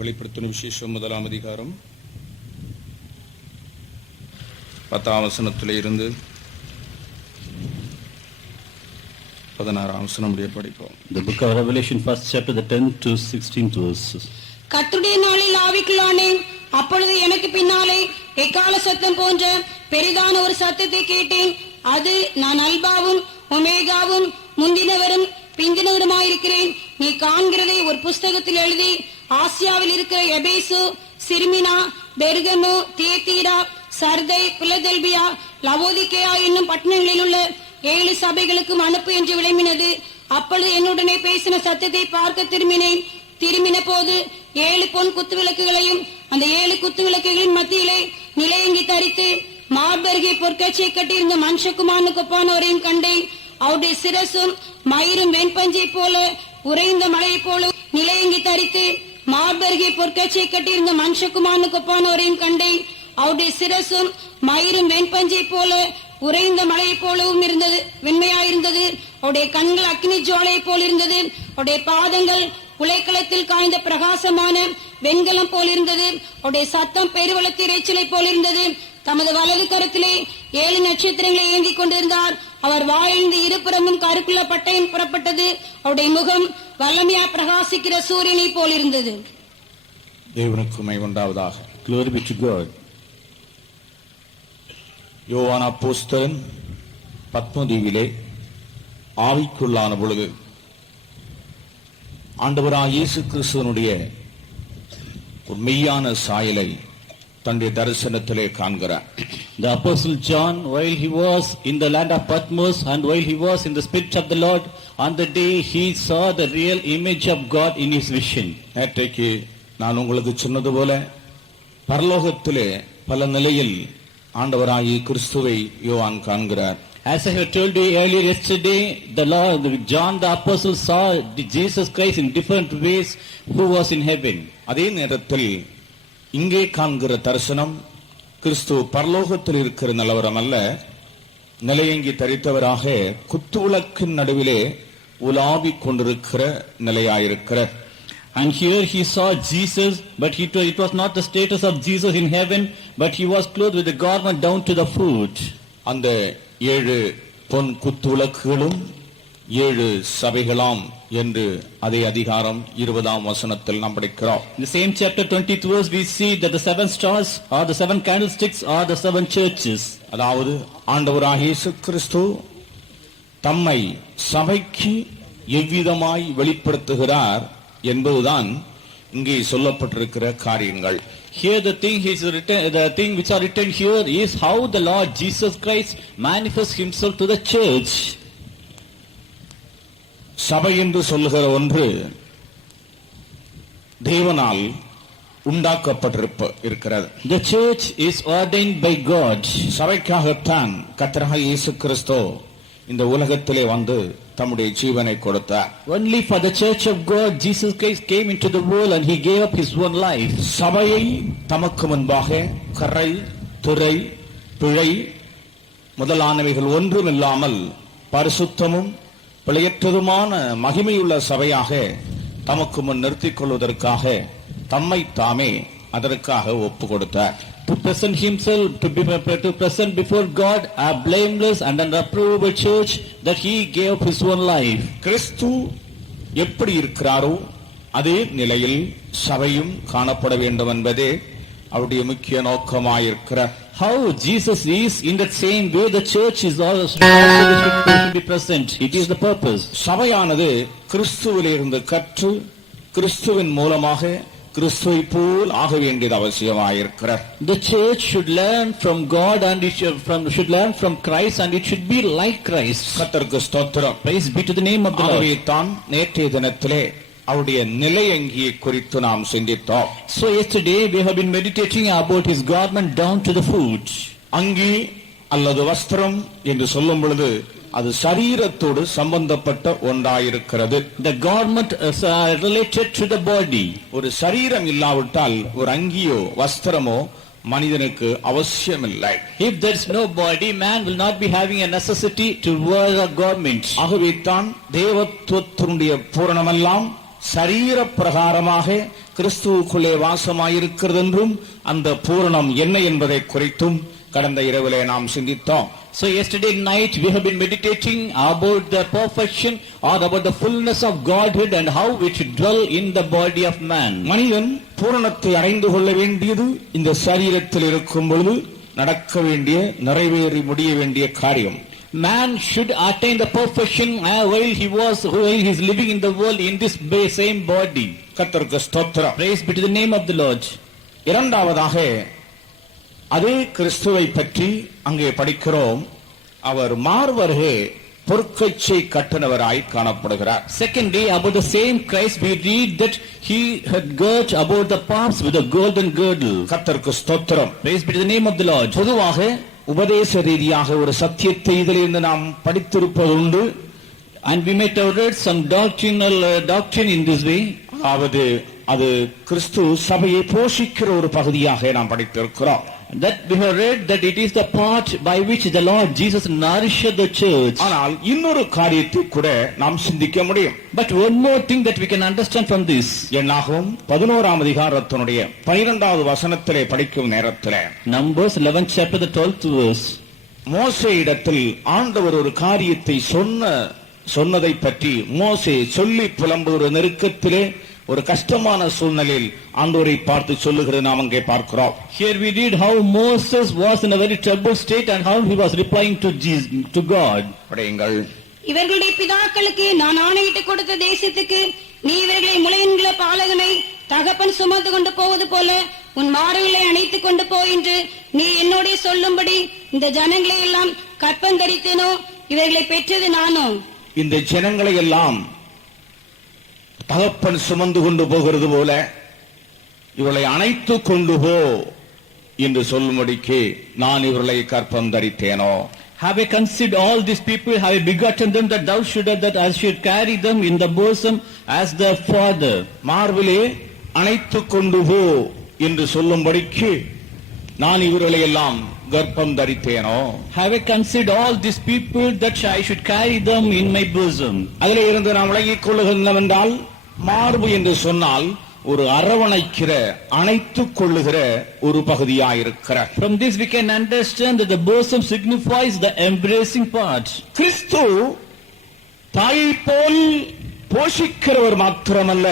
வெளிப்படுத்தின விசேஷம் 1ஆம் அதிகாரம் 10ஆம் வசனத்திலே இருந்து 16ஆம் வசனம் முடிய படிப்போம். The book of Revelation, first chapter, the 10th to 16th verses. கர்த்தருடைய நாளில் ஆவிக்குள்ளானேன். அப்பொழுது எனக்கு பின்னாலே எக்கால சத்தம் போன்ற பெரிதான ஒரு சத்தத்தை கேட்டேன். அது, நான் அல்பாவும் ஒமேகாவும் முந்தினவரும் பிந்தினவருமாயிருக்கிறேன். நீ காண்கிறதை ஒரு புஸ்தகத்தில் எழுதி ஆசியாவில் இருக்கிற எபேசு, சிர்மினா, பெர்கமு, தியத்தீரா, சர்தை, பிலதெல்பியா, லவோதிகேயா என்னும் பட்டணங்களில் உள்ள 7 சபைகளுக்கும் அனுப்பு என்று விளம்பினது. அப்பொழுது என்னுடனே பேசின சத்தத்தை பார்க்க திரும்பினேன். திரும்பின போது 7 பொன் குத்துவிளக்குகளையும் அந்த 7 குத்துவிளக்குகளின் மத்தியிலே நிலையங்கி தரித்து மார்பருகே பொற்கட்சியை கட்டியிருந்த மனுஷகுமாரனுக்கு ஒப்பானவரையும் கண்டேன். அவருடைய சிரசும் மயிரும் வெண்பஞ்சை போல உறைந்த மலையை போல நிலையங்கி தரித்து மார்பருகே பொற்கட்சியை கட்டியிருந்த மனுஷகுமாரனுக்கு ஒப்பானவரையும் கண்டேன். அவருடைய சிரசும் மயிரும் வெண்பஞ்சை போல உறைந்த மலையை போலவும் இருந்தது, வெண்மையாயிருந்தது. அவருடைய கண்கள் அக்னி ஜுவாலை போல் இருந்தது. அவருடைய பாதங்கள் உலைக்களத்தில் காய்ந்த பிரகாசமான வெண்கலம் போல் இருந்தது. அவருடைய சத்தம் பெருவளத்து இறைச்சலை போல் இருந்தது. தமது வலது கரத்திலே 7 நட்சத்திரங்களை ஏந்தி கொண்டிருந்தார். அவர் வாயிலிருந்து இருபுறமும் கருக்குள்ள பட்டயம் புறப்பட்டது. அவருடைய முகம் வல்லமையா பிரகாசிக்கிற சூரியனை போல் இருந்தது. தேவனுக்கு மகிமை உண்டாவதாக. Glory be to God. யோவான் அப்போஸ்தலன் பத்மதீவிலே ஆவிக்குள்ளான பொழுது ஆண்டவராகிய இயேசு கிறிஸ்துவினுடைய ஒரு மெய்யான சாயலை தன்னுடைய தரிசனத்திலே காண்கிறார். The apostle John, while he was in the land of Patmos and while he was in the spirit of the Lord, on the day he saw the real image of God in his vision. நேற்றைக்கு நான் உங்களுக்கு சொன்னது போல பரலோகத்திலே பல நிலையில் ஆண்டவராகிய கிறிஸ்துவை யோவான் காண்கிறார். As I have told you earlier yesterday, John the apostle saw Jesus Christ in different ways who was in heaven. அதே நேரத்தில் இங்கே காண்கிற தரிசனம் கிறிஸ்து பரலோகத்தில் இருக்கிற நிலவரம் அல்ல, நிலையங்கி தரித்தவராக குத்துவிளக்கின் நடுவிலே உலாவிக் கொண்டிருக்கிற நிலையாயிருக்கிற. And here he saw Jesus, but it was not the status of Jesus in heaven, but he was clothed with a garment down to the foot. அந்த 7 பொன் குத்துவிளக்குகளும் 7 சபைகளாம் என்று அதே அதிகாரம் 20ஆம் வசனத்தில் நாம் படிக்கிறோம். In the same chapter 20th verse we see that the 7 stars or the 7 candlesticks are the 7 churches. அதாவது ஆண்டவராகிய இயேசு கிறிஸ்து தம்மை சபைக்கு எவ்விதமாய் வெளிப்படுத்துகிறார் என்பதுதான் இங்கே சொல்லப்பட்டிருக்கிற காரியங்கள். Here the thing which are written here is how the Lord Jesus Christ manifests himself to the church. சபை என்று சொல்லுகிற ஒன்று தேவனால் உண்டாக்கப்பட்டிருக்கிறது. The church is ordained by God. சபைக்காகத்தான் கர்த்தராகிய இயேசு கிறிஸ்து இந்த உலகத்திலே வந்து தம்முடைய ஜீவனை கொடுத்தார். Only for the church of God Jesus Christ came into the world and he gave up his own life. சபையை தமக்கு முன்பாக கரை, திரை, பிழை முதலானவைகள் ஒன்றும் இல்லாமல் பரிசுத்தமும் பிழையற்றதுமான மகிமையுள்ள சபையாக தமக்கு முன் நிறுத்திக் கொள்வதற்காக தம்மை தாமே அதற்காக ஒப்பு கொடுத்தார். To present himself, to present before God a blameless and an approvable church, that he gave up his own life. கிறிஸ்து எப்படி இருக்கிறாரோ அதே நிலையில் சபையும் காணப்பட வேண்டும் என்பதே அவருடைய முக்கிய நோக்கமாயிருக்கிறார். How Jesus is, in that same way the church is also should be present. It is the purpose. சபையானது கிறிஸ்துவிலிருந்து கற்று கிறிஸ்துவின் மூலமாக கிறிஸ்துவை போல் ஆக வேண்டியது அவசியமாயிருக்கிறார். The church should learn from God and it should learn from Christ and it should be like Christ. கர்த்தருக்கு ஸ்தோத்திரம். Praise be to the name of the Lord. தான் நேற்றைய தினத்திலே அவருடைய நிலையங்கியை குறித்து நாம் சிந்தித்தோம். So yesterday we have been meditating about his garment down to the foot. அங்கி அல்லது வஸ்திரம் என்று சொல்லும் பொழுது அது சரீரத்தோடு சம்பந்தப்பட்ட ஒன்றாயிருக்கிறது. The garment is related to the body. ஒரு சரீரம் இல்லாவிட்டால் ஒரு அங்கியோ வஸ்திரமோ மனிதனுக்கு அவசியமில்லை. If there is no body, man will not be having a necessity to wear a garment. ஆகவே தான் தேவத்துவத்தினுடைய பூரணமெல்லாம் சரீர பிரகாரமாக கிறிஸ்துவுக்குள்ளே வாசமாயிருக்கிறது என்றும் அந்த பூரணம் என்ன என்பதை குறித்தும் கடந்த இரவிலே நாம் சிந்தித்தோம். So yesterday night we have been meditating about the perfection or about the fullness of Godhood and how it should dwell in the body of man. மனிதன் பூரணத்தை அடைந்து கொள்ள வேண்டியது இந்த சரீரத்தில் இருக்கும் பொழுது நடக்க வேண்டிய நிறைவேறி முடிய வேண்டிய காரியம். Man should attain the perfection while he is living in the world in this same body. கர்த்தருக்கு ஸ்தோத்திரம். Praise be to the name of the Lord. இரண்டாவதாக அதே கிறிஸ்துவை பற்றி அங்கே படிக்கிறோம். அவர் மார்வருகே பொற்கச்சை கட்டினவராய் காணப்படுகிறார். Secondly, about the same Christ we read that he had girt about the paps with a golden girdle. கர்த்தருக்கு ஸ்தோத்திரம். Praise be to the name of the Lord. பொதுவாக உபதேச ரீதியாக ஒரு சத்தியத்தை இதிலிருந்து நாம் படித்திருப்பதுண்டு. And we might have read some doctrine in this way. அதாவது அது கிறிஸ்து சபையை போஷிக்கிற ஒரு பகுதியாக நாம் படித்திருக்கிறோம். That we have read that it is the part by which the Lord Jesus nourished the church. ஆனால் இன்னொரு காரியத்தை கூட நாம் சிந்திக்க முடியும். But one more thing that we can understand from this. என்னாகும் 11ஆம் அதிகாரத்தினுடைய 12வது வசனத்திலே படிக்கும் நேரத்திலே Numbers 11th chapter the 12th verse. மோசே இடத்தில் ஆண்டவர் ஒரு காரியத்தை சொன்னதை பற்றி மோசே சொல்லி புலம்புகிற நெருக்கத்திலே ஒரு கஷ்டமான சூழ்நிலையில் ஆண்டவரை பார்த்து சொல்லுகிறது நாம் அங்கே பார்க்கிறோம். Here we read how Moses was in a very troubled state and how he was replying to God. படியுங்கள். இவர்களுடைய பிதாக்களுக்கு நான் ஆணையிட்டு கொடுத்த தேசத்துக்கு நீ இவர்களை முளையின்கள பாலகனை தகப்பன் சுமந்து கொண்டு போவது போல உன் மார்பிலை அணைத்துக் கொண்டு போ என்று நீ என்னோட சொல்லும்படி இந்த ஜனங்களை எல்லாம் கற்பந்தரித்தேனோ, இவர்களை பெற்றது நானோ. இந்த ஜனங்களை எல்லாம் தகப்பன் சுமந்து கொண்டு போகிறது போல இவர்களை அணைத்து கொண்டு போ என்று சொல்லும்படிக்கு நான் இவர்களை கற்பம் தரித்தேனோ. Have I considered all these people, have I begotten them, that thou shouldest that I should carry them in the bosom as the father. மார்பிலே அணைத்து கொண்டு போ என்று சொல்லும்படிக்கு நான் இவர்களை எல்லாம் கர்ப்பம் தரித்தேனோ. Have I considered all these people that I should carry them in my bosom. அதிலே இருந்து நாம் விளங்கிக் கொள்ளுகின்றவென்றால் மார்பு என்று சொன்னால் ஒரு அரவணைக்கிற அணைத்துக் கொள்ளுகிற ஒரு பகுதியாயிருக்கிறார். From this we can understand that the bosom signifies the embracing part. கிறிஸ்து தாயை போல் போஷிக்கிறவர் மாத்திரமல்ல,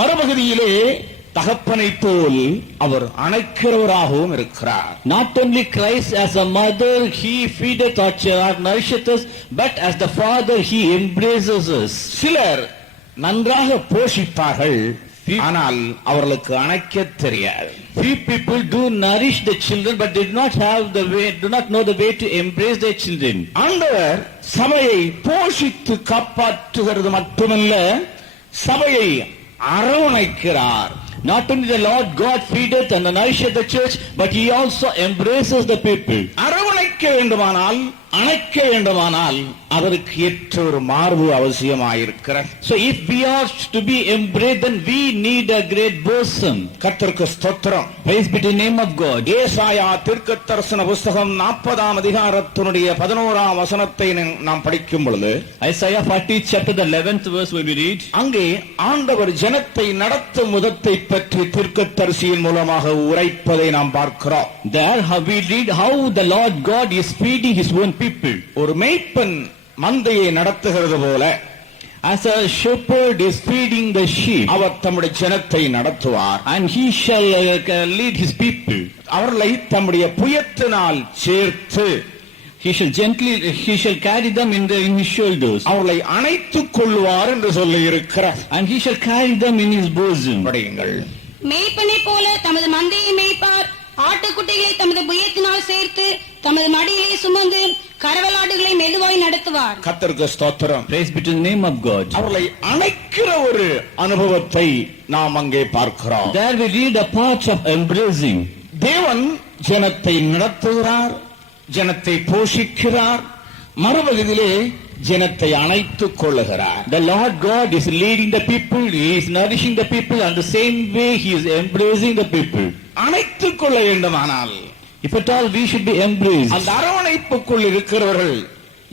மறுபகுதியிலே தகப்பனை போல் அவர் அணைக்கிறவராகவும் இருக்கிறார். Not only Christ as a mother he feedeth or nourisheth us, but as the father he embraces us. சிலர் நன்றாக போஷிப்பார்கள், ஆனால் அவர்களுக்கு அணைக்க தெரியாது. Few people do nourish the children, but they do not know the way to embrace their children. ஆண்டவர் சபையை போஷித்து காப்பாற்றுகிறது மட்டுமல்ல, சபையை அரவணைக்கிறார். Not only the Lord God feedeth and nourisheth the church, but he also embraces the people. அரவணைக்க வேண்டுமானால், அணைக்க வேண்டுமானால் அதற்கு ஏற்ற ஒரு மார்பு அவசியமாயிருக்கிறது. So if we are to be embraced, then we need a great bosom. கர்த்தருக்கு ஸ்தோத்திரம். Praise be to the name of God. ஏசாயா தீர்க்கதரிசன புத்தகம் 40ஆம் அதிகாரத்தினுடைய 11ஆம் வசனத்தை நாம் படிக்கும் பொழுது Isaiah 40 chapter the 11th verse when we read, அங்கே ஆண்டவர் ஜனத்தை நடத்தும் விதத்தை பற்றி தீர்க்கதரிசியின் மூலமாக உரைப்பதை நாம் பார்க்கிறோம். there we read how the Lord God is feeding his own people. ஒரு மேய்ப்பன் மந்தையை நடத்துகிறது போல, as a shepherd is feeding the sheep, அவர் தம்முடைய ஜனத்தை நடத்துவார். and he shall lead his people. அவர்களை தம்முடைய புயத்தினால் சேர்த்து he shall carry them in his shoulders, அவர்களை அணைத்துக் கொள்வார் என்று சொல்லி இருக்கிறார். and he shall carry them in his bosom. படியுங்கள். மேய்ப்பனை போல தமது மந்தையை மேய்ப்பார், ஆட்டுக்குட்டிகளை தமது புயத்தினால் சேர்த்து தமது மடியிலே சுமந்து கரவலாடுகளை மெதுவாய் நடத்துவார். கர்த்தருக்கு ஸ்தோத்திரம். Praise be to the name of God. அவர்களை அணைக்கிற ஒரு அனுபவத்தை நாம் அங்கே பார்க்கிறோம். there we read a part of embracing. தேவன் ஜனத்தை நடத்துகிறார், ஜனத்தை போஷிக்கிறார், மறுபகுதியிலே ஜனத்தை அணைத்துக் கொள்ளுகிறார். The Lord God is leading the people, he is nourishing the people, and the same way he is embracing the people. அணைத்துக் கொள்ள வேண்டுமானால், if at all we should be embraced, அந்த அரவணைப்புக்குள் இருக்கிறவர்கள்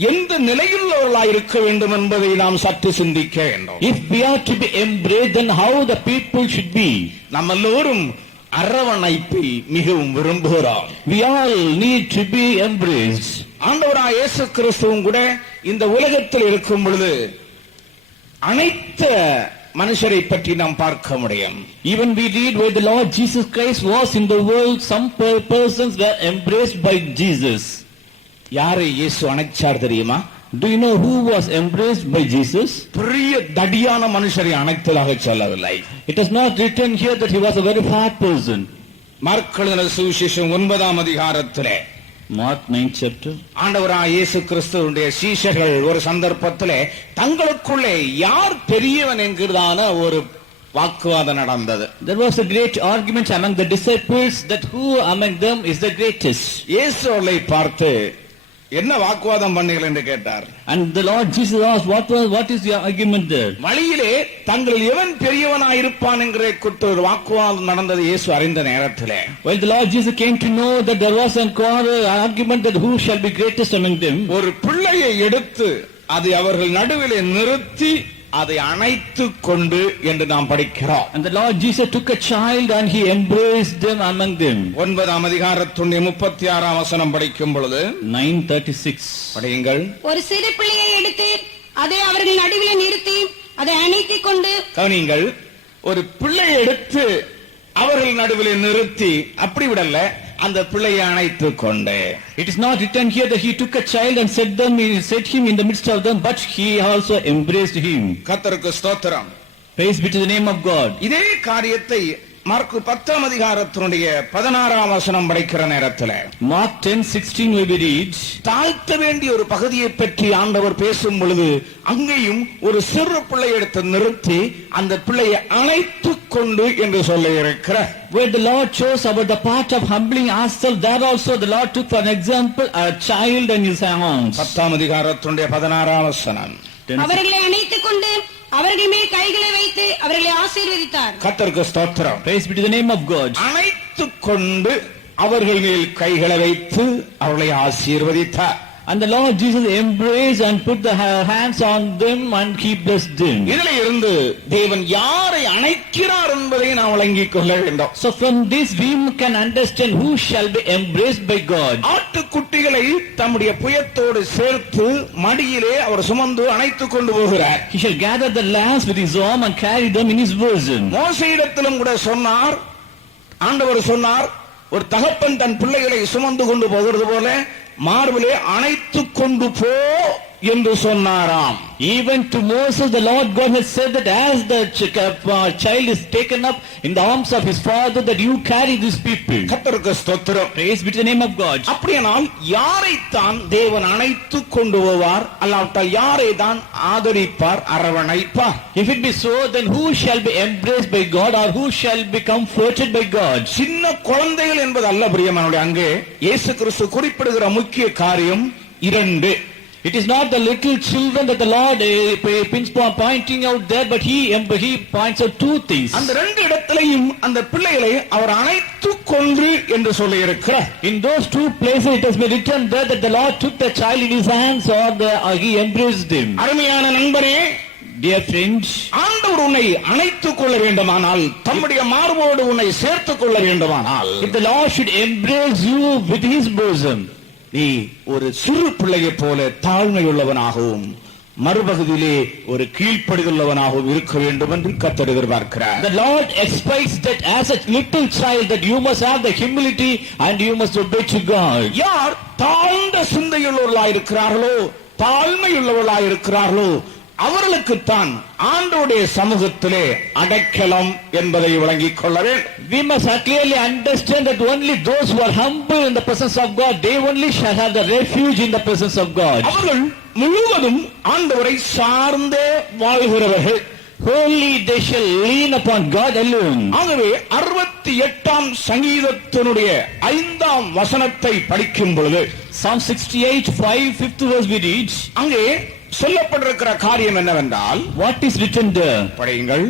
எந்த நிலையுள்ளவர்களாய் இருக்க வேண்டும் என்பதை நாம் சற்று சிந்திக்க வேண்டும். If we are to be embraced, then how the people should be? நம்ம எல்லோரும் அரவணைப்பை மிகவும் விரும்புகிறோம். We all need to be embraced. ஆண்டவராய் இயேசு கிறிஸ்துவும் கூட இந்த உலகத்தில் இருக்கும் பொழுது அனைத்து மனுஷரை பற்றி நாம் பார்க்க முடியும். Even we read where the Lord Jesus Christ was in the world, some persons were embraced by Jesus. யாரை இயேசு அணைச்சார் தெரியுமா? Do you know who was embraced by Jesus? பெரிய தடியான மனுஷரை அணைத்ததாக சொல்லவில்லை. It is not written here that he was a very fat person. Mark எழுதின சுவிசேஷம் 9ஆம் அதிகாரத்திலே Mark 9th chapter. ஆண்டவராய் இயேசு கிறிஸ்துவுடைய சீஷர்கள் ஒரு சந்தர்ப்பத்திலே தங்களுக்குள்ளே யார் பெரியவன் என்கிறதான ஒரு வாக்குவாதம் நடந்தது. There was a great argument among the disciples that who among them is the greatest. இயேசு அவர்களை பார்த்து என்ன வாக்குவாதம் பண்ணீர்கள் என்று கேட்டார். And the Lord Jesus asked, what is your argument there? வழியிலே தங்கள் எவன் பெரியவனாயிருப்பான் என்கிற குறித்து ஒரு வாக்குவாதம் நடந்தது இயேசு அறிந்த நேரத்திலே. While the Lord Jesus came to know that there was an argument that who shall be greatest among them. ஒரு பிள்ளையை எடுத்து அதை அவர்கள் நடுவிலே நிறுத்தி அதை அணைத்துக் கொண்டு என்று நாம் படிக்கிறோம். And the Lord Jesus took a child and he embraced them among them. 9ஆம் அதிகாரத்துடைய 36ஆம் வசனம் படிக்கும் பொழுது 9:36. படியுங்கள். ஒரு சிறு பிள்ளையை எடுத்து அதை அவர்கள் நடுவிலே நிறுத்தி அதை அணைத்துக் கொண்டு. கவனிங்கள். ஒரு பிள்ளையை எடுத்து அவர்கள் நடுவிலே நிறுத்தி அப்படி விடல, அந்த பிள்ளையை அணைத்துக் கொண்டு. It is not written here that he took a child and set him in the midst of them, but he also embraced him. கர்த்தருக்கு ஸ்தோத்திரம். Praise be to the name of God. இதே காரியத்தை மார்க் 10ஆம் அதிகாரத்தினுடைய 16ஆம் வசனம் படிக்கிற நேரத்தில் Mark 10:16 we read, தாழ்த்த வேண்டிய ஒரு பகுதியை பற்றி ஆண்டவர் பேசும் பொழுது அங்கேயும் ஒரு சிறு பிள்ளை எடுத்து நிறுத்தி அந்த பிள்ளையை அணைத்துக் கொண்டு என்று சொல்லி இருக்கிறார். where the Lord chose about the part of humbling ourselves, there also the Lord took for an example a child in his arms. 10ஆம் அதிகாரத்தினுடைய 16ஆம் வசனம். அவர்களை அணைத்துக் கொண்டு அவர்கள் மேல் கைகளை வைத்து அவர்களை ஆசீர்வதித்தார். கர்த்தருக்கு ஸ்தோத்திரம். Praise be to the name of God. அணைத்துக் கொண்டு அவர்கள் மேல் கைகளை வைத்து அவர்களை ஆசீர்வதித்தார். And the Lord Jesus embraced and put the hands on them and he blessed them. இதிலே இருந்து தேவன் யாரை அணைக்கிறார் என்பதை நாம் விளங்கிக் கொள்ள வேண்டும். So from this we can understand who shall be embraced by God. ஆட்டுக்குட்டிகளை தம்முடைய புயத்தோடு சேர்த்து மடியிலே அவர் சுமந்து அணைத்துக் கொண்டு போகிறார். He shall gather the lambs with his arm and carry them in his bosom. மோசேயிடத்திலும் கூட சொன்னார், ஆண்டவர் சொன்னார், ஒரு தகப்பன் தன் பிள்ளைகளை சுமந்து கொண்டு போகிறது போல மார்பிலே அணைத்துக் கொண்டு போ என்று சொன்னாராம். Even to Moses the Lord God has said that as the child is taken up in the arms of his father, that you carry these people. கர்த்தருக்கு ஸ்தோத்திரம். Praise be to the name of God. அப்படியானால் யாரைத்தான் தேவன் அணைத்துக் கொண்டு போவார், அல்லாவிட்டால் யாரை தான் ஆதரிப்பார், அரவணைப்பார்? If it be so, then who shall be embraced by God or who shall be comforted by God? சின்ன குழந்தைகள் என்பது அல்ல பிரியமானவர்களே, அங்கே இயேசு கிறிஸ்து குறிப்பிடுகிற முக்கிய காரியம் இரண்டு. It is not the little children that the Lord pointing out there, but he points out two things. அந்த ரெண்டு இடத்திலையும் அந்த பிள்ளைகளை அவர் அணைத்துக் கொண்டு என்று சொல்லி இருக்கிறார். In those two places it has been written there that the Lord took the child in his hands or he embraced him. அருமையான நண்பரே, dear friends, ஆண்டவர் உன்னை அணைத்துக் கொள்ள வேண்டுமானால், தம்முடைய மார்போடு உன்னை சேர்த்துக் கொள்ள வேண்டுமானால், if the Lord should embrace you with his bosom, நீ ஒரு சிறு பிள்ளையை போல தாழ்மையுள்ளவனாகவும் மறுபகுதியிலே ஒரு கீழ்ப்படியுள்ளவனாகவும் இருக்க வேண்டும் என்று கர்த்தர் எதிர்பார்க்கிறார். The Lord expects that as a little child that you must have the humility and you must obey to God. யார் தாழ்ந்த சிந்தையுள்ளவர்களாய் இருக்கிறார்களோ, தாழ்மையுள்ளவர்களாய் இருக்கிறார்களோ, அவர்களுக்குத்தான் ஆண்டவருடைய சமூகத்திலே அடைக்கலம் என்பதை விளங்கிக் கொள்ள வேண்டும். We must clearly understand that only those who are humble in the presence of God, they only shall have the refuge in the presence of God. அவர்கள் முழுவதும் ஆண்டவரை சார்ந்தே வாழ்கிறவர்கள். Wholly they shall lean upon God alone. ஆகவே 68ஆம் சங்கீதத்தினுடைய 5ஆம் வசனத்தை படிக்கும் பொழுது Psalm 68:5 5th verse we read, அங்கே சொல்லப்பட்டிருக்கிற காரியம் என்னவென்றால், what is written there? படியுங்கள்.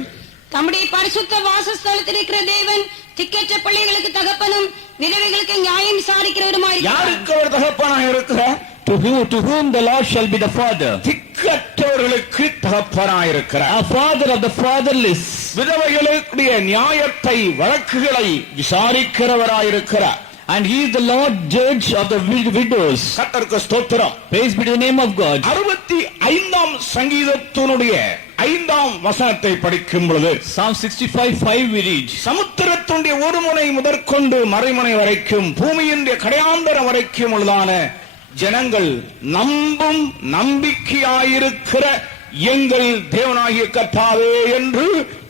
தம்முடைய பரிசுத்த வாசஸ்தலத்தில் இருக்கிற தேவன் திக்கற்ற பிள்ளைகளுக்கு தகப்பனும் விதவைகளுக்கு நியாயம் விசாரிக்கிறவருமாய் இருக்கிறார். யாருக்கு அவர் தகப்பனாக இருக்கிறார்? to whom the Lord shall be the father. திக்கற்றவர்களுக்கு தகப்பனாயிருக்கிறார். A father of the fatherless. விதவைகளுடைய நியாயத்தை வழக்குகளை விசாரிக்கிறவராயிருக்கிறார். And he is the Lord judge of the widows. கர்த்தருக்கு ஸ்தோத்திரம். Praise be to the name of God. 65ஆம் சங்கீதத்தினுடைய 5ஆம் வசனத்தை படிக்கும் பொழுது Psalm 65:5 we read. சமுத்திரத்துடைய ஒரு முனை முதற்கொண்டு மறைமுனை வரைக்கும் பூமியின் கடையாந்தரம் வரைக்கும் உள்ளதான ஜனங்கள் நம்பும் நம்பிக்கையாயிருக்கிற எங்கள் தேவனாகிய கர்த்தாவே என்று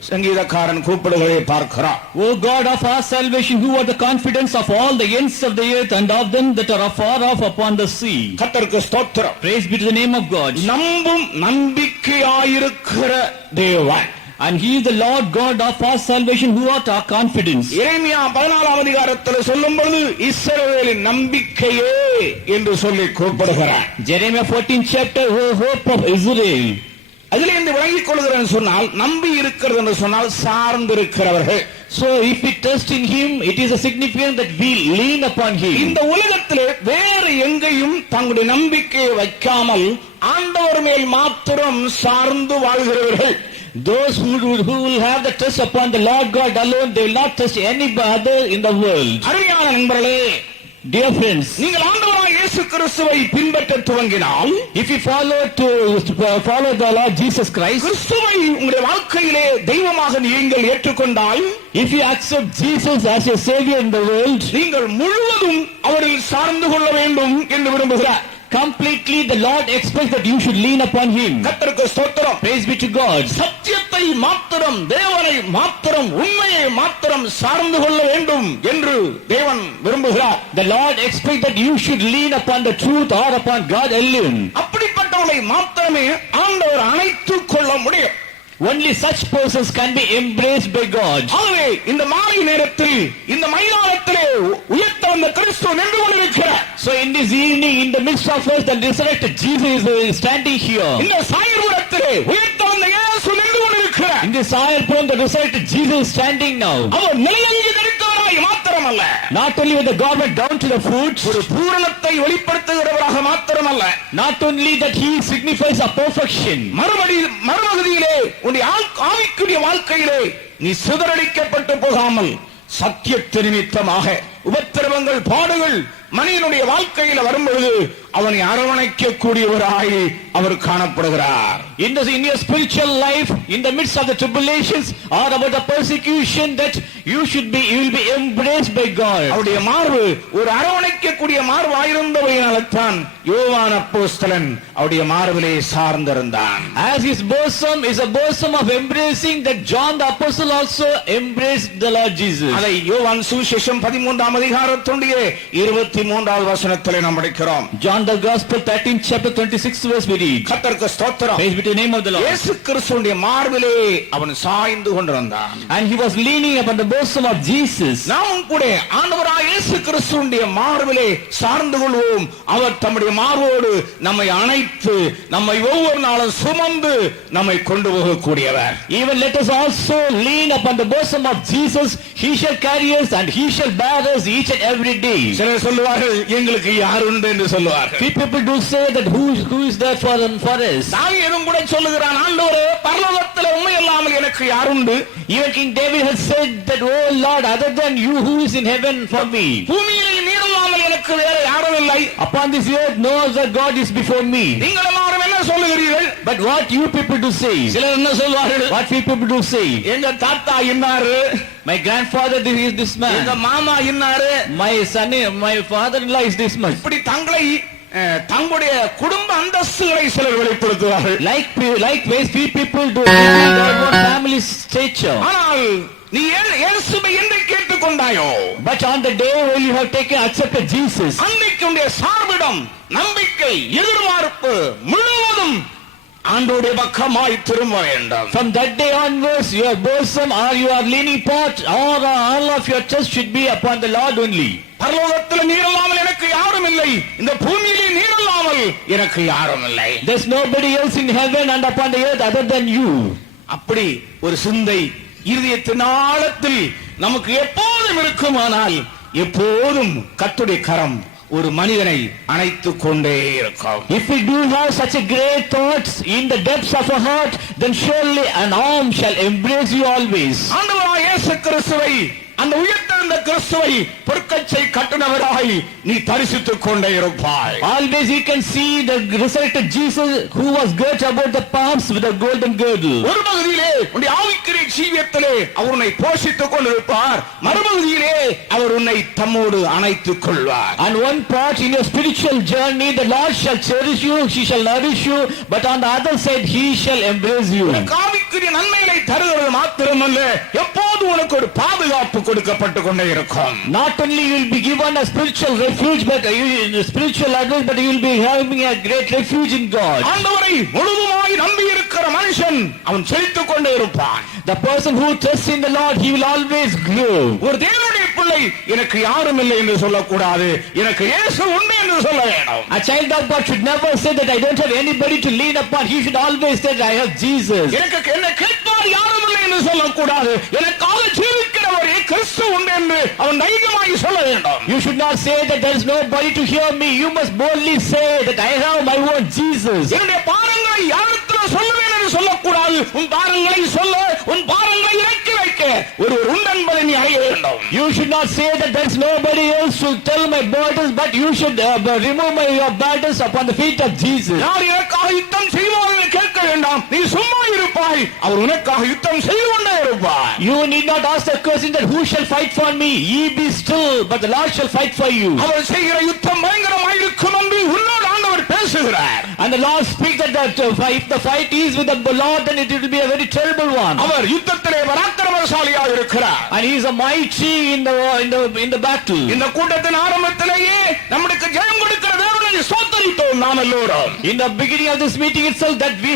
சங்கீதக்காரன் கூப்பிடுவதை பார்க்கிறார். O God of our salvation, who are the confidence of all the ends of the earth and of them that are afar off upon the sea. கர்த்தருக்கு ஸ்தோத்திரம். Praise be to the name of God. நம்பும் நம்பிக்கையாயிருக்கிற தேவன். And he is the Lord God of our salvation, who art our confidence. எரேமியா 14ஆம் அதிகாரத்தில் சொல்லும் பொழுது இஸ்ரவேலின் நம்பிக்கையே என்று சொல்லி கூப்பிடுகிறார். Jeremiah 14th chapter, O hope of Israel. அதிலே இருந்து விளங்கிக் கொள்கிறேன் சொன்னால் நம்பி இருக்கிறது என்று சொன்னால் சார்ந்து இருக்கிறவர்கள். So if we trust in him, it is a significant that we lean upon him. இந்த உலகத்திலே வேறு எங்கேயும் தங்களுடைய நம்பிக்கையை வைக்காமல் ஆண்டவர் மேல் மாத்திரம் சார்ந்து வாழ்கிறவர்கள். Those who will have the trust upon the Lord God alone, they will not trust any other in the world. அருமையான நண்பர்களே, dear friends, நீங்கள் ஆண்டவராகிய இயேசு கிறிஸ்துவை பின்பற்ற துவங்கினால், if you follow the Lord Jesus Christ, கிறிஸ்துவை உங்களுடைய வாழ்க்கையிலே தெய்வமாக நீங்கள் ஏற்றுக்கொண்டால், if you accept Jesus as your savior in the world, நீங்கள் முழுவதும் அவரில் சார்ந்து கொள்ள வேண்டும் என்று விரும்புகிறார். completely the Lord expects that you should lean upon him. கர்த்தருக்கு ஸ்தோத்திரம். Praise be to God. சத்தியத்தை மாத்திரம், தேவனை மாத்திரம், உண்மையை மாத்திரம் சார்ந்து கொள்ள வேண்டும் என்று தேவன் விரும்புகிறார். The Lord expects that you should lean upon the truth or upon God alone. அப்படிப்பட்டவனை மாத்திரமே ஆண்டவர் அணைத்துக் கொள்ள முடியும். Only such persons can be embraced by God. ஆகவே இந்த மாலை நேரத்தில் இந்த மைதானத்திலே உயர்த்த வந்த கிறிஸ்து நின்று கொண்டிருக்கிறார். So in this evening, in the midst of us, the resurrected Jesus is standing here. இந்த சாயர்புரத்திலே உயர்த்த வந்த இயேசு நின்று கொண்டிருக்கிறார். In this Sayarpuram, the resurrected Jesus is standing now. அவர் நிலையங்கி தரித்தவராய் மாத்திரமல்ல, Not only with the garment down to the foot, ஒரு பூரணத்தை வெளிப்படுத்துகிறவராக மாத்திரமல்ல, not only that he signifies a perfection. மறுபகுதியிலே உன்னுடைய ஆவிக்குரிய வாழ்க்கையிலே நீ சிதறடிக்கப்பட்டு போகாமல் சத்தியத்தின் நிமித்தமாக உபத்திரவங்கள் பாடுகள் மனிதனுடைய வாழ்க்கையில் வரும்பொழுது அவனை அரவணைக்க கூடியவராய் அவர் காணப்படுகிறார். In your spiritual life, in the midst of the tribulations or about the persecution, that you will be embraced by God. அவருடைய மார்பு ஒரு அரவணைக்க கூடிய மார்பாயிருந்தவையினால்தான் யோவான் அப்போஸ்தலன் அவருடைய மார்பிலே சார்ந்திருந்தான். As his bosom is a bosom of embracing, that John the apostle also embraced the Lord Jesus. அதை யோவான் சுவிசேஷம் 13ஆம் அதிகாரத்துடைய 23வது வசனத்திலே நாம் படிக்கிறோம். John the Gospel 13th chapter 26th verse we read. கர்த்தருக்கு ஸ்தோத்திரம். Praise be to the name of the Lord. இயேசு கிறிஸ்துவின் மார்பிலே அவன் சாய்ந்து கொண்டிருந்தான். And he was leaning upon the bosom of Jesus. நாமும் கூட ஆண்டவராகிய இயேசு கிறிஸ்துவின் மார்பிலே சார்ந்து கொள்வோம். அவர் தம்முடைய மார்போடு நம்மை அணைத்து நம்மை ஒவ்வொரு நாளும் சுமந்து நம்மை கொண்டு போகக்கூடியவர். Even let us also lean upon the bosom of Jesus. He shall carry us and he shall bear us each and every day. சிலர் சொல்லுவார்கள், எங்களுக்கு யார் உண்டு என்று சொல்லுவார்கள். People do say that who is there for us. தாவீதும் கூட சொல்லுகிறான், ஆண்டவரே பரலோகத்திலே உம்மை அல்லாமல் எனக்கு யார் உண்டு? Even King David has said that, oh Lord, other than you, who is in heaven for me? பூமியில் நீர் அல்லாமல் எனக்கு வேறு யாரும் இல்லை. Upon this earth no other God is before me. நீங்கள் எல்லாரும் என்ன சொல்லுகிறீர்கள்? But what you people do say? சிலர் என்ன சொல்வார்கள்? What people do say? எங்க தாத்தா இன்னாரு, My grandfather is this எங்க man. மாமா இன்னாரு, My father-in-law is this much. இப்படி தங்களுடைய குடும்ப அந்தஸ்துகளை சிலர் வெளிப்படுத்துவார்கள். Likewise, people do their own family stature. ஆனால் நீ இயேசுவை என்று கேட்டுக்கொண்டாயோ, But on the day when you have accepted Jesus, அன்னைக்கு உன்னுடைய சார்பிடம் நம்பிக்கை எதிர்பார்ப்பு முழுவதும் ஆண்டவருடைய பக்கமாய் திரும்ப வேண்டும். from that day onwards, your bosom or your leaning part or all of your trust should be upon the Lord only. பரலோகத்தில் நீர் இல்லாமல் எனக்கு யாரும் இல்லை, இந்த பூமியிலே நீர் இல்லாமல் எனக்கு யாரும் இல்லை. There's nobody else in heaven and upon the earth other than you. அப்படி ஒரு சிந்தை இருதயத்தின் ஆழத்தில் நமக்கு எப்போதும் இருக்குமானால் எப்போதும் கர்த்தருடைய கரம் ஒரு மனிதனை அணைத்துக் கொண்டே இருக்கும். If we do have such a great thoughts in the depths of our heart, then surely an arm shall embrace you always. ஆண்டவராகிய இயேசு கிறிஸ்துவை, அந்த உயிர்த்தெழுந்த கிறிஸ்துவை பொற்கச்சை கட்டுனவராய் நீ தரிசித்துக் கொண்டே இருப்பாய். Always you can see the resurrected Jesus who was girt about the palms with a golden girdle. ஒரு பகுதியிலே உன்னுடைய ஆவிக்குரிய ஜீவியத்திலே அவர் உன்னை போஷித்துக் கொண்டிருப்பார், மறுபகுதியிலே அவர் உன்னை தம்மோடு அணைத்துக் கொள்வார். And one part in your spiritual journey, the Lord shall cherish you, He shall nourish you, but on the other side He shall embrace you. ஆவிக்குரிய நன்மைகளை தருகிறது மாத்திரமல்ல, எப்போது உனக்கு ஒரு பாதுகாப்பு கொடுக்கப்பட்டு கொண்டே இருக்கும். Not only you will be given a spiritual refuge, but spiritual advice, but you will be having a great refuge in God. ஆண்டவரை முழுதுமாய் நம்பி இருக்கிற மனுஷன் அவன் செழித்துக் கொண்டே இருப்பான். The person who trusts in the Lord, he will always grow. ஒரு தேவனுடைய பிள்ளை எனக்கு யாரும் இல்லை என்று சொல்லக்கூடாது, எனக்கு இயேசு உண்டு என்று சொல்ல வேண்டும். A child of God should never say that I don't have anybody to lean upon. He should always say that I have Jesus. எனக்கு என்ன கேட்பார் யாரும் இல்லை என்று சொல்லக்கூடாது, எனக்காக ஜீவிக்கிறவர் கிறிஸ்து உண்டு என்று அவன் தைரியமாய் சொல்ல வேண்டும். You should not say that there is nobody to hear me. You must boldly say that I have my own Jesus. என்னுடைய பாரங்களை யாரிடத்தில் சொல்லுவேன் என்று சொல்லக்கூடாது, உன் பாரங்களை சொல்ல, உன் பாரங்களை இறக்கி வைக்க ஒருவர் உண்டு என்பதை நீ அறிய வேண்டும். You should not say that there is nobody else to tell my burdens, but you should remove your burdens upon the feet of Jesus. யார் எனக்காக யுத்தம் செய்வார் என்று கேட்க வேண்டாம், நீ சும்மா இருப்பாய், அவர் உனக்காக யுத்தம் செய்து கொண்டே இருப்பார். You need not ask the question that who shall fight for me. Ye be still, but the Lord shall fight for you. அவர் செய்கிற யுத்தம் பயங்கரமாய் இருக்கும் என்று உன்னோடு ஆண்டவர் பேசுகிறார். And the Lord speaks that if the fight is with the Lord, then it will be a very terrible one. அவர் யுத்தத்திலே பராக்கிரமசாலியாக இருக்கிறார். And he is a mighty in the battle. இந்த கூட்டத்தின் ஆரம்பத்திலேயே நம்மளுக்கு ஜெயம் கொடுக்கிற தேவனை ஸ்தோத்திரித்தோம் நாம் எல்லோரும். In the beginning of this meeting itself, that we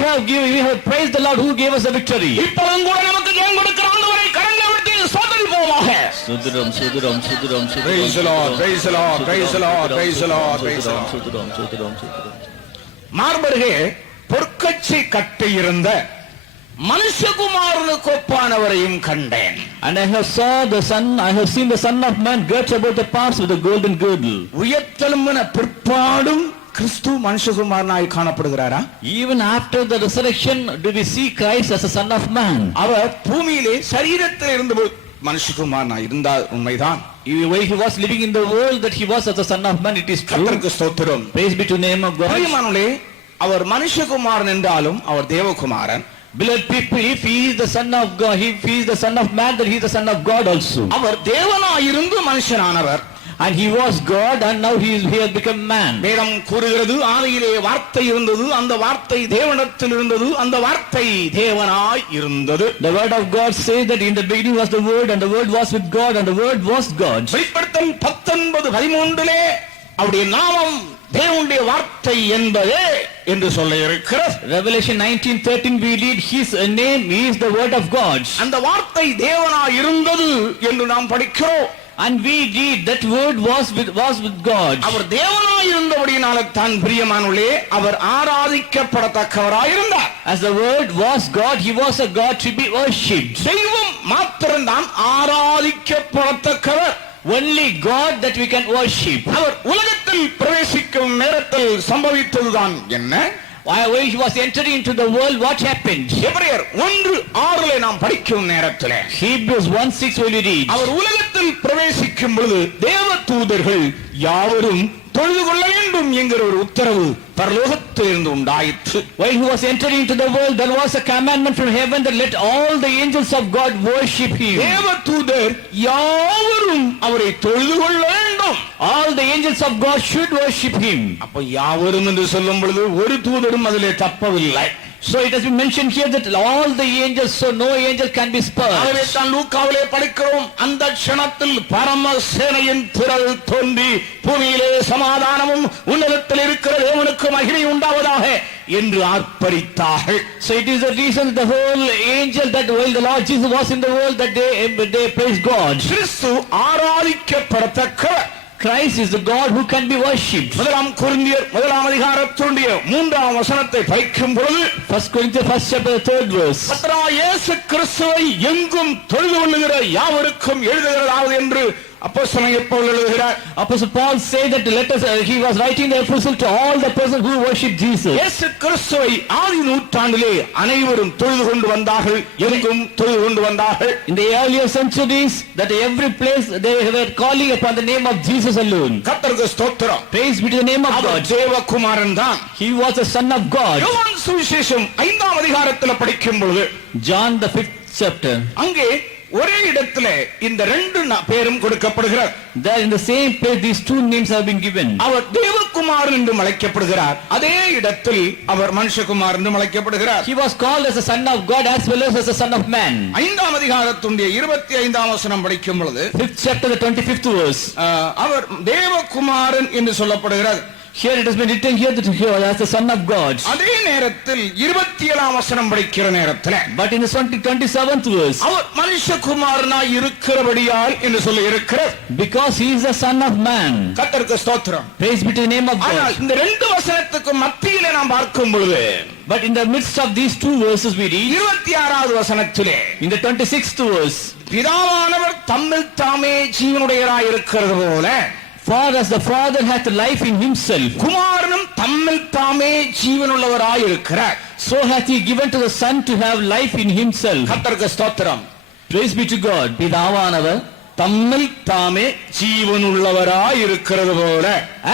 have praised the Lord who gave us the victory. இப்பொழுதும் கூட நமக்கு ஜெயம் கொடுக்கிற ஆண்டவரை கரங்களை விட்டு ஸ்தோத்திரிப்போமாக. சுதுரம் சுதுரம் சுதுரம் சுதுரம். Praise the Lord, praise the Lord, praise the Lord, praise the Lord, praise the Lord. சுதுரம் சுதுரம் சுதுரம். மார்பருகே பொற்கச்சை கட்டி இருந்த மனுஷகுமாரனுக்கு ஒப்பானவரையும் கண்டேன். And I have seen the Son of Man girt about the palms with a golden girdle. உயர்த்தெழும்பின பிற்பாடும் Kristu மனுஷகுமாரனாய் காணப்படுகிறாரா? Even after the resurrection, do we see Christ as a Son of Man? அவர் பூமியிலே சரீரத்தில் இருந்தபோது மனுஷகுமாரனாய் இருந்தார், உண்மைதான். While he was living in the world, that he was as a Son of Man, it is true. கர்த்தருக்கு ஸ்தோத்திரம். Praise be to the name of God. பிரியமானவர்களே, அவர் மனுஷகுமாரன் என்றாலும் அவர் தேவகுமாரன். Beloved people, if he is the Son of God, if he is the Son of Man, then he is the Son of God also. Our தேவனாயிருந்து மனுஷனானவர். And he was God, and now he has become man. வேதம் கூறுகிறது, ஆதியிலே வார்த்தை இருந்தது, அந்த வார்த்தை தேவனிடத்தில் இருந்தது, அந்த வார்த்தை தேவனாய் இருந்தது. The word of God says that in the beginning was the word, and the word was with God, and the word was God. வெளிப்படுத்தல் 19:13 அவருடைய நாமம் தேவனுடைய வார்த்தை என்பதே என்று சொல்ல இருக்கிறது. Revelation 19:13 we read his name is the word of God. அந்த வார்த்தை தேவனாய் இருந்தது என்று நாம் படிக்கிறோம். And we read that word was with God. அவர் தேவனாய் இருந்தபடியினால தான் பிரியமானவர்களே அவர் ஆராதிக்கப்படத்தக்கவராய் இருந்தார். As the word was God, he was a God to be worshipped. தெய்வம் மாத்திரம்தான் ஆராதிக்கப்படத்தக்கவர். Only God that we can worship. அவர் உலகத்தில் பிரவேசிக்கும் நேரத்தில் சம்பவித்ததுதான் என்ன? While he was entering into the world, what happened? எபிரேயர் 1:6 நாம் படிக்கும் நேரத்தில் Hebrews 1:6 will read. அவர் உலகத்தில் பிரவேசிக்கும் பொழுது தேவதூதர்கள் யாவரும் தொழுது கொள்ள வேண்டும் என்கிற ஒரு உத்தரவு பரலோகத்திலிருந்து உண்டாயிற்று. While he was entering into the world, there was a commandment from heaven that let all the angels of God worship him. தேவதூதர் யாவரும் அவரை தொழுது கொள்ள வேண்டும். All the angels of God should worship him. அப்ப யாவரும் என்று சொல்லும் பொழுது ஒரு தூதரும் அதிலே தப்பவில்லை. So it has been mentioned here that all the angels, so no angel can be spared. ஆகவே தான் லூக்காவிலே படிக்கிறோம், அந்த க்ஷணத்தில் பரமசேனையின் திரள் தோன்றி பூமியிலே சமாதானமும் உன்னதத்தில் இருக்கிற தேவனுக்கு மகிமை உண்டாவதாக என்று ஆர்ப்பரித்தார்கள். So it is the reason the whole angel that while the Lord Jesus was in the world that they praised God. Kristu ஆராதிக்கப்படத்தக்கவர். Christ is the God who can be worshipped. முதலாம் கொரிந்தியர் 1:3 படிக்கும் பொழுது 1 Corinthians 1st chapter 3rd verse. கர்த்தராகிய இயேசு கிறிஸ்துவை எங்கும் தொழுது கொள்ளுகிற யாவருக்கும் எழுதுகிறதாவது என்று அப்போஸ்தலன் பவுல் எழுதுகிறார், Apostle Paul said that he was writing the epistle to all the persons who worship Jesus. இயேசு கிறிஸ்துவை ஆதி நூற்றாண்டிலே அனைவரும் தொழுது கொண்டு வந்தார்கள், எங்கும் தொழுது கொண்டு வந்தார்கள். In the earlier centuries, that every place they were calling upon the name of Jesus alone. கர்த்தருக்கு ஸ்தோத்திரம். Praise be to the name of our God. தேவகுமாரன் தான். He was the Son of God. யோவான் சுவிசேஷம் 5ஆம் அதிகாரத்தில் படிக்கும் பொழுது John the 5th chapter. அங்கே ஒரே இடத்துல இந்த ரெண்டு பேரும் கொடுக்கப்படுகிறார். There in the same place these two names have been given. அவர் தேவகுமாரன் என்று அழைக்கப்படுகிறார், அதே இடத்தில் அவர் மனுஷகுமாரன் என்று அழைக்கப்படுகிறார். He was called as the Son of God as well as the Son of Man. 5ஆம் அதிகாரத்துடைய 25ஆம் வசனம் படிக்கும் பொழுது 5th chapter the 25th verse. அவர் தேவகுமாரன் என்று சொல்லப்படுகிறார். Here it has been written here that he was as the Son of God. அதே நேரத்தில் 27ஆம் வசனம் படிக்கிற நேரத்தில் But in the 27th verse, அவர் மனுஷகுமாரனாய் இருக்கிறபடியால் என்று சொல்லி இருக்கிறார். because he is the Son of Man. கர்த்தருக்கு ஸ்தோத்திரம். Praise be to the name of ஆனால் God. இந்த ரெண்டு வசனத்துக்கு மத்தியிலே நாம் பார்க்கும் பொழுது But in the midst of these two verses we read, 26வது வசனத்திலே in the 26th verse, பிதாவானவர் தம்மில் தாமே ஜீவனுடையராய் இருக்கிறது போல for as the Father hath life in himself, குமாரனும் தம்மில் தாமே ஜீவனுள்ளவராய் இருக்கிறார். so hath he given to the Son to have life in himself. கர்த்தருக்கு ஸ்தோத்திரம். Praise be to God. பிதாவானவர் தம்மில் தாமே ஜீவனுள்ளவராய் இருக்கிறது போல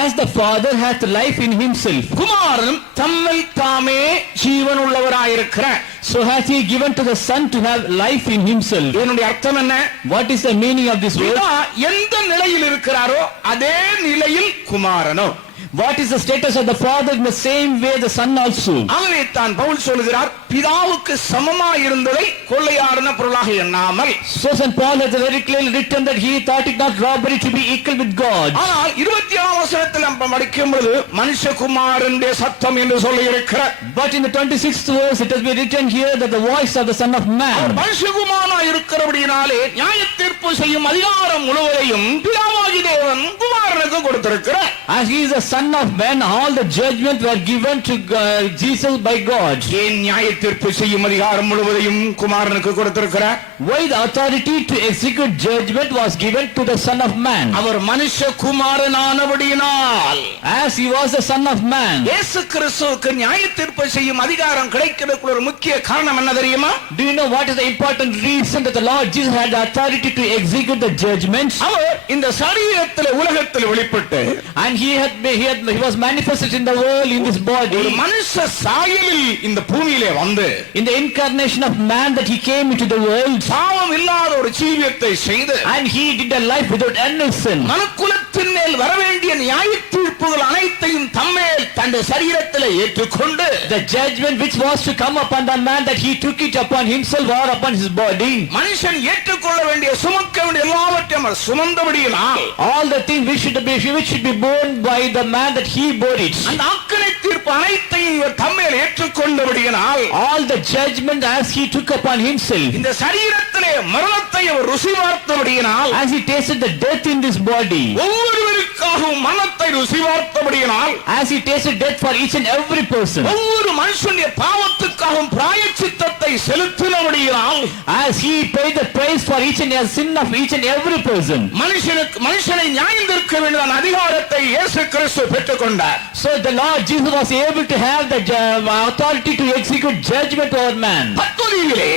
As the Father hath life in himself, குமாரனும் தம்மில் தாமே ஜீவனுள்ளவராய் இருக்கிறார். so hath he given to the Son to have life in himself. இதனுடைய அர்த்தம் என்ன? What is the meaning of this word? பிதா எந்த நிலையில் இருக்கிறாரோ அதே நிலையில் குமாரனோ. What is the status of the Father? In the same way the Son also. ஆகவே தான் பவுல் சொல்கிறார், பிதாவுக்கு சமமாய் இருந்ததை கொள்ளையாடின பொருளாக எண்ணாமல். So St. Paul has very clearly written that he thought it not robbery to be equal with God. ஆனால் 26ஆம் வசனத்தில் நாம் படிக்கும் பொழுது மனுஷகுமாரனுடைய சத்தம் என்று சொல்லி இருக்கிறார். But in the 26th verse it has been written here that the voice of the Son of our Man. மனுஷகுமாரனாய் இருக்கிறபடியினாலே நியாயத்தீர்ப்பு செய்யும் அதிகாரம் முழுவதையும் பிதாவாகி தேவன் குமாரனுக்கு கொடுத்திருக்கிறார். As he is the Son of Man, all the judgment were given to Jesus by God. ஏன் நியாயத்தீர்ப்பு செய்யும் அதிகாரம் முழுவதையும் குமாரனுக்கு கொடுத்திருக்கிறார்? Why the authority to execute judgment was given to the Son of Man? Our மனுஷகுமாரனானபடியினால், As he was the Son of Man. இயேசு கிறிஸ்துவுக்கு நியாயத்தீர்ப்பு செய்யும் அதிகாரம் கிடைக்கிறதுக்கு ஒரு முக்கிய காரணம் என்ன தெரியுமா? Do you know what is the important reason that the Lord Jesus had the authority to execute the judgments? அவர் இந்த சரீரத்தில் உலகத்தில் வெளிப்பட்டு And he was manifested in the world in this ஒரு body. மனுஷ சாயலில் இந்த பூமியிலே வந்து In the incarnation of man that he came into the world. பாவம் இல்லாத ஒரு ஜீவியத்தை செய்து And he did a life without any sin. மனுக்குலத்தின் மேல் வரவேண்டிய நியாய தீர்ப்புகள் அனைத்தையும் தம்மேல் தன்னுடைய சரீரத்தில் ஏற்றுக்கொண்டு The judgment which was to come upon the man that he took it upon himself or upon his body. மனுஷன் ஏற்றுக்கொள்ள வேண்டிய சுமக்க வேண்டிய எல்லாவற்றையும் அவர் சுமந்தபடியினால் All the things which should be borne by the man that he bore it. அந்த ஆக்கினை தீர்ப்பு அனைத்தையும் இவர் தம்மேல் ஏற்றுக்கொண்டபடியினால் All the judgment as he took upon himself. இந்த சரீரத்திலே மரணத்தை அவர் ருசி பார்த்தபடியினால் As he tasted the death in this body. ஒவ்வொருவருக்காகவும் மரணத்தை ருசி பார்த்தபடியினால் As he tasted death for each and every person. ஒவ்வொரு மனுஷனுடைய பாவத்துக்காகவும் பிராயச்சித்தத்தை செலுத்தினபடியினால் As he paid the price for each and every sin of each and every person. மனுஷனை நியாயந்திருக்க வேண்டிய அதிகாரத்தை இயேசு கிறிஸ்து பெற்றுக்கொண்டார். So the Lord Jesus was able to have the authority to execute judgment over man. பத்மதீவிலே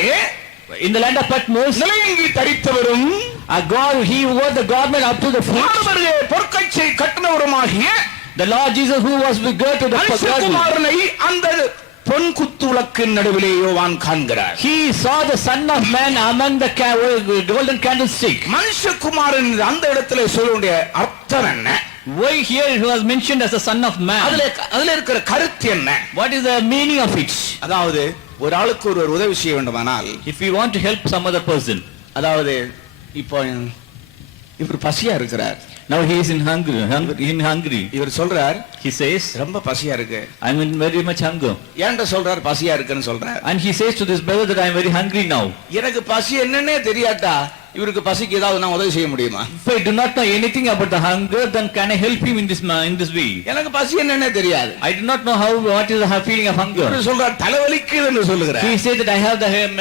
In the land of Patmos, நிலையங்கி தரித்தவரும் he wore the garment up to the foot. மாணவர்களே பொற்கச்சை கட்டினவருமாகிய The Lord Jesus who was with God to the மனுஷகுமாரனை அந்த பொன் குத்துவிளக்கின் நடுவிலே யோவான் காண்கிறார். He saw the Son of Man among the golden candlestick. மனுஷகுமாரன் அந்த இடத்திலே சொல்லுடைய அர்த்தம் என்ன? Why here it was mentioned as the Son of Man? அதுல இருக்கிற கருத்து என்ன? What is the meaning of it? அதாவது ஒரு ஆளுக்கு ஒரு உதவி செய்ய வேண்டுமானால், If we want to help some other person, அதாவது இப்போ இவர் பசியா இருக்கிறார். now he is in hungry. இவர் சொல்றார், He says, ரொம்ப பசியா இருக்கு. I'm in very much hunger. ஏன்டா சொல்றார் பசியா இருக்குன்னு சொல்றார்? And he says to this brother that I'm very hungry now. எனக்கு பசி என்னன்னே தெரியாட்டா, இவருக்கு பசிக்கு ஏதாவது நான் உதவி செய்ய முடியுமா? If I do not know anything about the hunger, then can I help him in this way? எனக்கு பசி என்னன்னே தெரியாது. I do not know what is the feeling of hunger. இவர் சொல்றார் தலைவலிக்குதுன்னு சொல்லுகிறார். He says that I have the head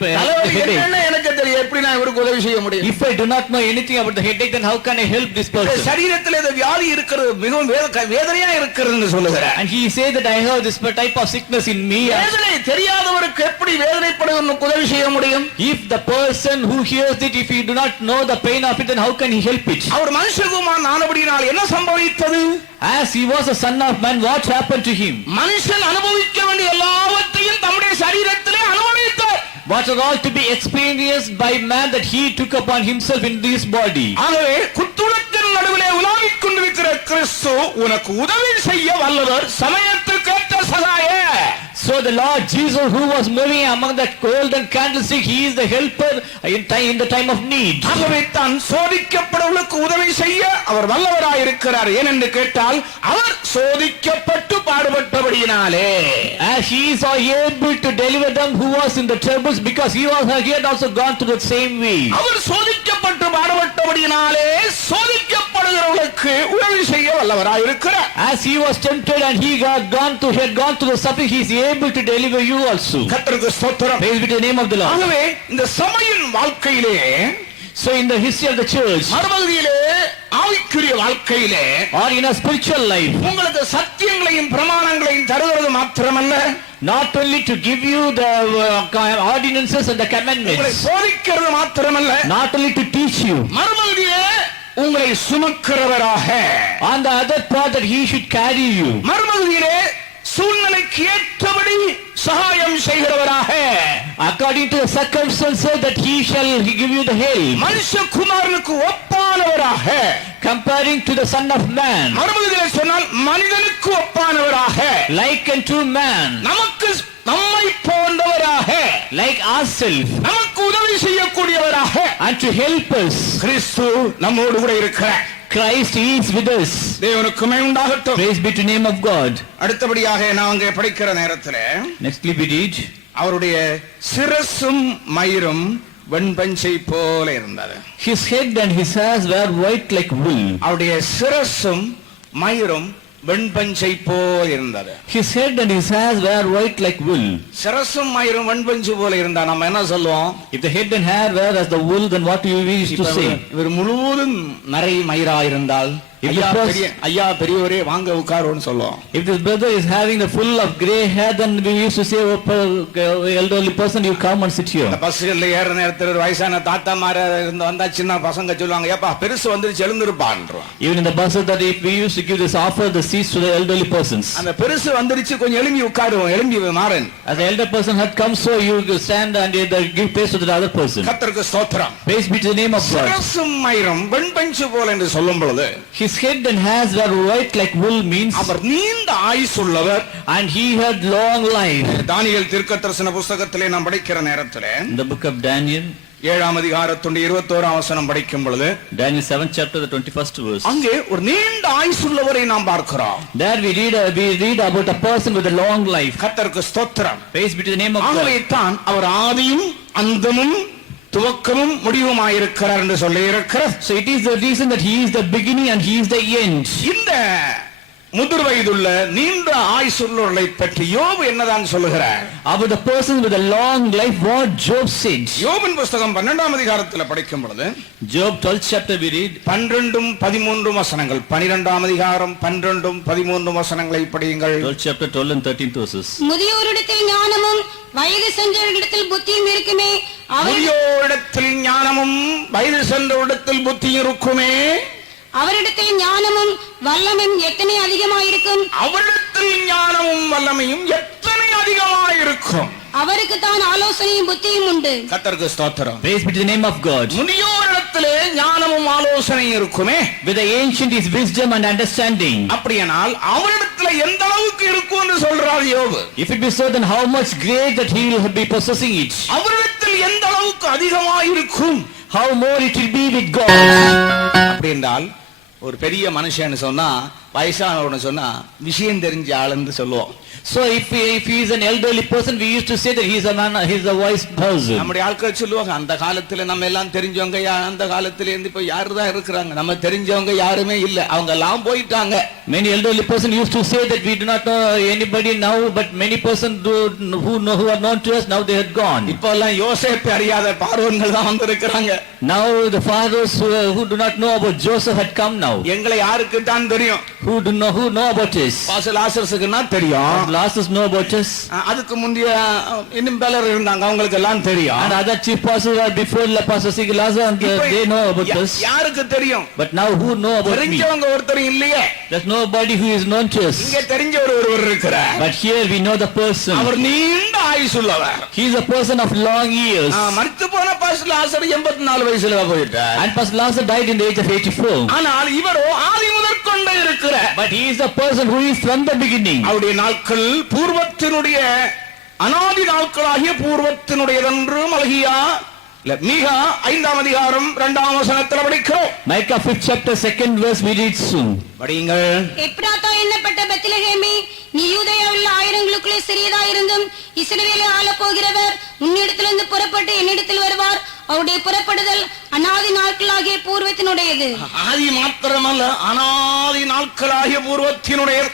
தலைவலி headache. என்னன்னு எனக்கு தெரியும். எப்படி நான் இவருக்கு உதவி செய்ய முடியும்? If I do not know anything about the headache, then how can I help this person? சரீரத்தில் இந்த வியாதி இருக்கிறது மிகவும் வேதனையா இருக்கிறதுன்னு சொல்லுகிறார். And he says that I have this type of sickness in me. வேதனை தெரியாதவருக்கு எப்படி வேதனைப்படுவதற்கு உதவி செய்ய முடியும்? If the person who hears it, if he do not know the pain of it, then how can he help it? அவர் மனுஷகுமாரன் ஆனபடியால் என்ன சம்பவித்தது? As he was a son of man, what happened to him? மனுஷன் அனுபவிக்க வேண்டிய எல்லாவற்றையும் தம்முடைய சரீரத்திலே அனுபவித்தார். What are all to be experienced by man that he took upon himself in this body? ஆகவே குத்துணத்தின் நடுவிலே உலாவிக் கொண்டிருக்கிற கிறிஸ்து உனக்கு உதவி செய்ய வல்லவர், சமயத்துக்கேற்ற சகாய. So the Lord Jesus, who was moving among that golden candlestick, he is the helper in the time of need. ஆகவே தான் சோதிக்கப்படுவதற்கு உதவி செய்ய அவர் வல்லவராயிருக்கிறார். ஏனென்று கேட்டால் அவர் சோதிக்கப்பட்டு பாடுபட்டபடியினாலே. As he is able to deliver them who was in the troubles, because he had also gone through the same way. அவர் சோதிக்கப்பட்டு பாடுபட்டபடியினாலே சோதிக்கப்படுகிறவர்களுக்கு உதவி செய்ய வல்லவராயிருக்கிறார். As he was tempted and he had gone through the suffering, he is able to deliver you also. கர்த்தருக்கு ஸ்தோத்திரம். Praise be to the name of the Lord. ஆகவே இந்த சபையின் வாழ்க்கையிலே, So in the history of the church, மறுபகுதியிலே ஆவிக்குரிய வாழ்க்கையிலே, or in a spiritual life, உங்களுக்கு சத்தியங்களையும் பிரமாணங்களையும் தருவது மாத்திரமல்ல, not only to give you the ordinances and the உங்களை commandments, போதிக்கிறது மாத்திரமல்ல, not only to teach you, மறுபகுதியிலே உங்களை சுமக்கிறவராக, on the other part that he should carry you, மறுபகுதியிலே சூழ்நிலைக்கு ஏற்றபடி சகாயம் செய்கிறவராக, according to the circumstances that he shall give you the help, மனுஷகுமாரனுக்கு ஒப்பானவராக, comparing to the son of man, மறுபகுதியிலே சொன்னால் மனிதனுக்கு ஒப்பானவராக, like unto man, நம்மை போன்றவராக, like ourselves, நமக்கு உதவி செய்யக்கூடியவராக, and to help us. கிறிஸ்து நம்மோடு கூட இருக்கிறார். Christ is with us. தேவனுக்கு மகிமை உண்டாகட்டும். Praise be to the name of God. அடுத்தபடியாக நான் அங்கே படிக்கிற நேரத்திலே, Nextly we read, அவருடைய சிரசும் மயிரும் வெண்பஞ்சை போல இருந்தது. his head and his hairs were white like wool. அவருடைய சிரசும் மயிரும் வெண்பஞ்சை போல இருந்தது. His head and his hairs were white like wool. சிரசும் மயிரும் வெண்பஞ்சு போல இருந்தா நம்ம என்ன சொல்லுவோம்? If the head and hair were as the wool, then what do you wish to say? இவர் முழுவதும் நரை மயிரா இருந்தால், ஐயா பெரியவரே வாங்க உட்காருன்னு சொல்லுவோம். If this brother is having the full of gray hair, then we used to say, elderly person, you come and sit here. பஸ்ல ஏற நேரத்துல ஒரு வயசான தாத்தா மார இருந்து வந்தா சின்ன பசங்க சொல்லுவாங்க, ஏப்பா பெருசு வந்துருச்சு எழுந்திருப்பான்றான். Even in the buses that if we used to give this offer the seats to the elderly persons. அந்த பெருசு வந்துருச்சு கொஞ்சம் எழும்பி உட்காருவோம், எழும்பி Maran. As the elder person had come, so you stand and give place to the other person. கர்த்தருக்கு ஸ்தோத்திரம். Praise be to the name of God. சிரசும் மயிரும் வெண்பஞ்சு போல என்று சொல்லும் பொழுது, his head and hairs were white like wool means அவர் நீண்ட ஆயுசுள்ளவர், and he had long life. தானியேல் தீர்க்கதரிசன புத்தகத்திலே நாம் படிக்கிற நேரத்திலே, In the book of Daniel, 7ஆம் அதிகாரத்துடைய 21ஆம் வசனம் படிக்கும் பொழுது, Daniel 7th chapter, the 21st verse, அங்கே ஒரு நீண்ட ஆயுசுள்ளவரை நாம் பார்க்கிறோம். there we read about a person with a long life. கர்த்தருக்கு ஸ்தோத்திரம். Praise be to the name of ஆகவே God. தான் அவர் ஆதியும் அந்தமும் துவக்கமும் முடிவுமாயிருக்கிறார் என்று சொல்லி இருக்கிறார். So it is the reason that he is the beginning and he is the end. இந்த முதிர் வயதுள்ள நீண்ட ஆயுசுள்ளவர்களை பற்றி யோபு என்னதான் சொல்லுகிறார்? About the person with a long life, what Job said. யோபின் புத்தகம் 12ஆம் அதிகாரத்தில் படிக்கும் பொழுது, Job 12th chapter we read 12-13 வசனங்கள். 12ஆம் அதிகாரம் 12-13 வசனங்களை படியுங்கள். 12th chapter 12 and 13 verses. முதியோரிடத்தில் ஞானமும் வயது சென்றவரிடத்தில் புத்தியும் இருக்குமே, முதியோரிடத்தில் ஞானமும் வயது சென்றவரிடத்தில் புத்தியும் இருக்குமே, அவரிடத்தில் ஞானமும் வல்லமையும் எத்தனை அதிகமாயிருக்கும், அவரிடத்தில் ஞானமும் வல்லமையும் எத்தனை அதிகமாயிருக்கும். அவருக்கு தான் ஆலோசனையும் புத்தியும் உண்டு. கர்த்தருக்கு ஸ்தோத்திரம். Praise be to the name of God. முதியோரிடத்திலே ஞானமும் ஆலோசனையும் இருக்குமே, With the ancient is wisdom and understanding. அப்படியானால் அவரிடத்துல எந்த அளவுக்கு இருக்கும் என்று சொல்றார் யோபு. If it be so, then how much great that he will be possessing it. அவரிடத்தில் எந்த அளவுக்கு அதிகமாயிருக்கும், How more it will be with God. அப்படி என்றால் ஒரு பெரிய மனுஷன் சொன்னா, வயசானவன்னு சொன்னா விஷயம் தெரிஞ்ச ஆளுன்னு சொல்லுவோம். So if he is an elderly person, we used to say that he is a wise person. நம்முடைய ஆட்கள் சொல்லுவாங்க, அந்த காலத்துல நம்ம எல்லாம் தெரிஞ்சவங்க அந்த காலத்துல இருந்து இப்ப யாரு தான் இருக்கிறாங்க, நம்ம தெரிஞ்சவங்க யாருமே இல்ல, அவங்க எல்லாம் போயிட்டாங்க. Many elderly person used to say that we do not know anybody now, but many persons who are known to us, now they had gone. இப்ப எல்லாம் யோசேப்பு அறியாத பார்வோன்கள் தான் வந்திருக்கிறாங்க. Now the fathers who do not know about Joseph had come now. எங்களை யாருக்கு தான் தெரியும்? Who know about us? Pastor லாசருஸ்க்குனா தெரியும். Lassus know about us. அதுக்கு முந்தைய இன்னும் பலர் இருந்தாங்க, அவங்களுக்கு எல்லாம் தெரியும். And other chief pastors were before Pastor Sigilasa, and they know about us. யாருக்கு தெரியும்? But now who know about me? தெரிஞ்சவங்க ஒருத்தர் இல்லையே. There's nobody who is known to us. இங்க தெரிஞ்ச ஒருவர் இருக்கிறார். But here we know the person. அவர் நீண்ட ஆயுசுள்ளவர். He is a person of long years. மரித்து போன பாஸ்டர் லாசர் 84 வயசுல போயிட்டார். And Pastor Lasser died in the age of 84. ஆனால் இவரோ ஆதி முதற் கொண்டு இருக்கிறார். But he is the person who is from the beginning. அவருடைய நாட்கள் பூர்வத்தினுடைய அநாதி நாட்களாகிய பூர்வத்தினுடையதென்று மல்கியா மீகா 5ஆம் அதிகாரம் 2ஆம் வசனத்தில் படிக்கிறோம். Micah 5th chapter 2nd verse we read soon. படியுங்கள். எப்ராத்தா என்னப்பட்ட பெத்லகேமே, நீ யூதேயாவில் ஆயிரங்களுக்குள்ளே சிறியதா இருந்தும் இஸ்ரவேலை ஆளப் போகிறவர் உன்னிடத்திலிருந்து புறப்பட்டு என்னிடத்தில் வருவார். அவருடைய புறப்படுதல் அநாதி நாட்களாகிய பூர்வத்தினுடையது. ஆதி மாத்திரமல்ல, அநாதி நாட்களாகிய பூர்வத்தினுடையது.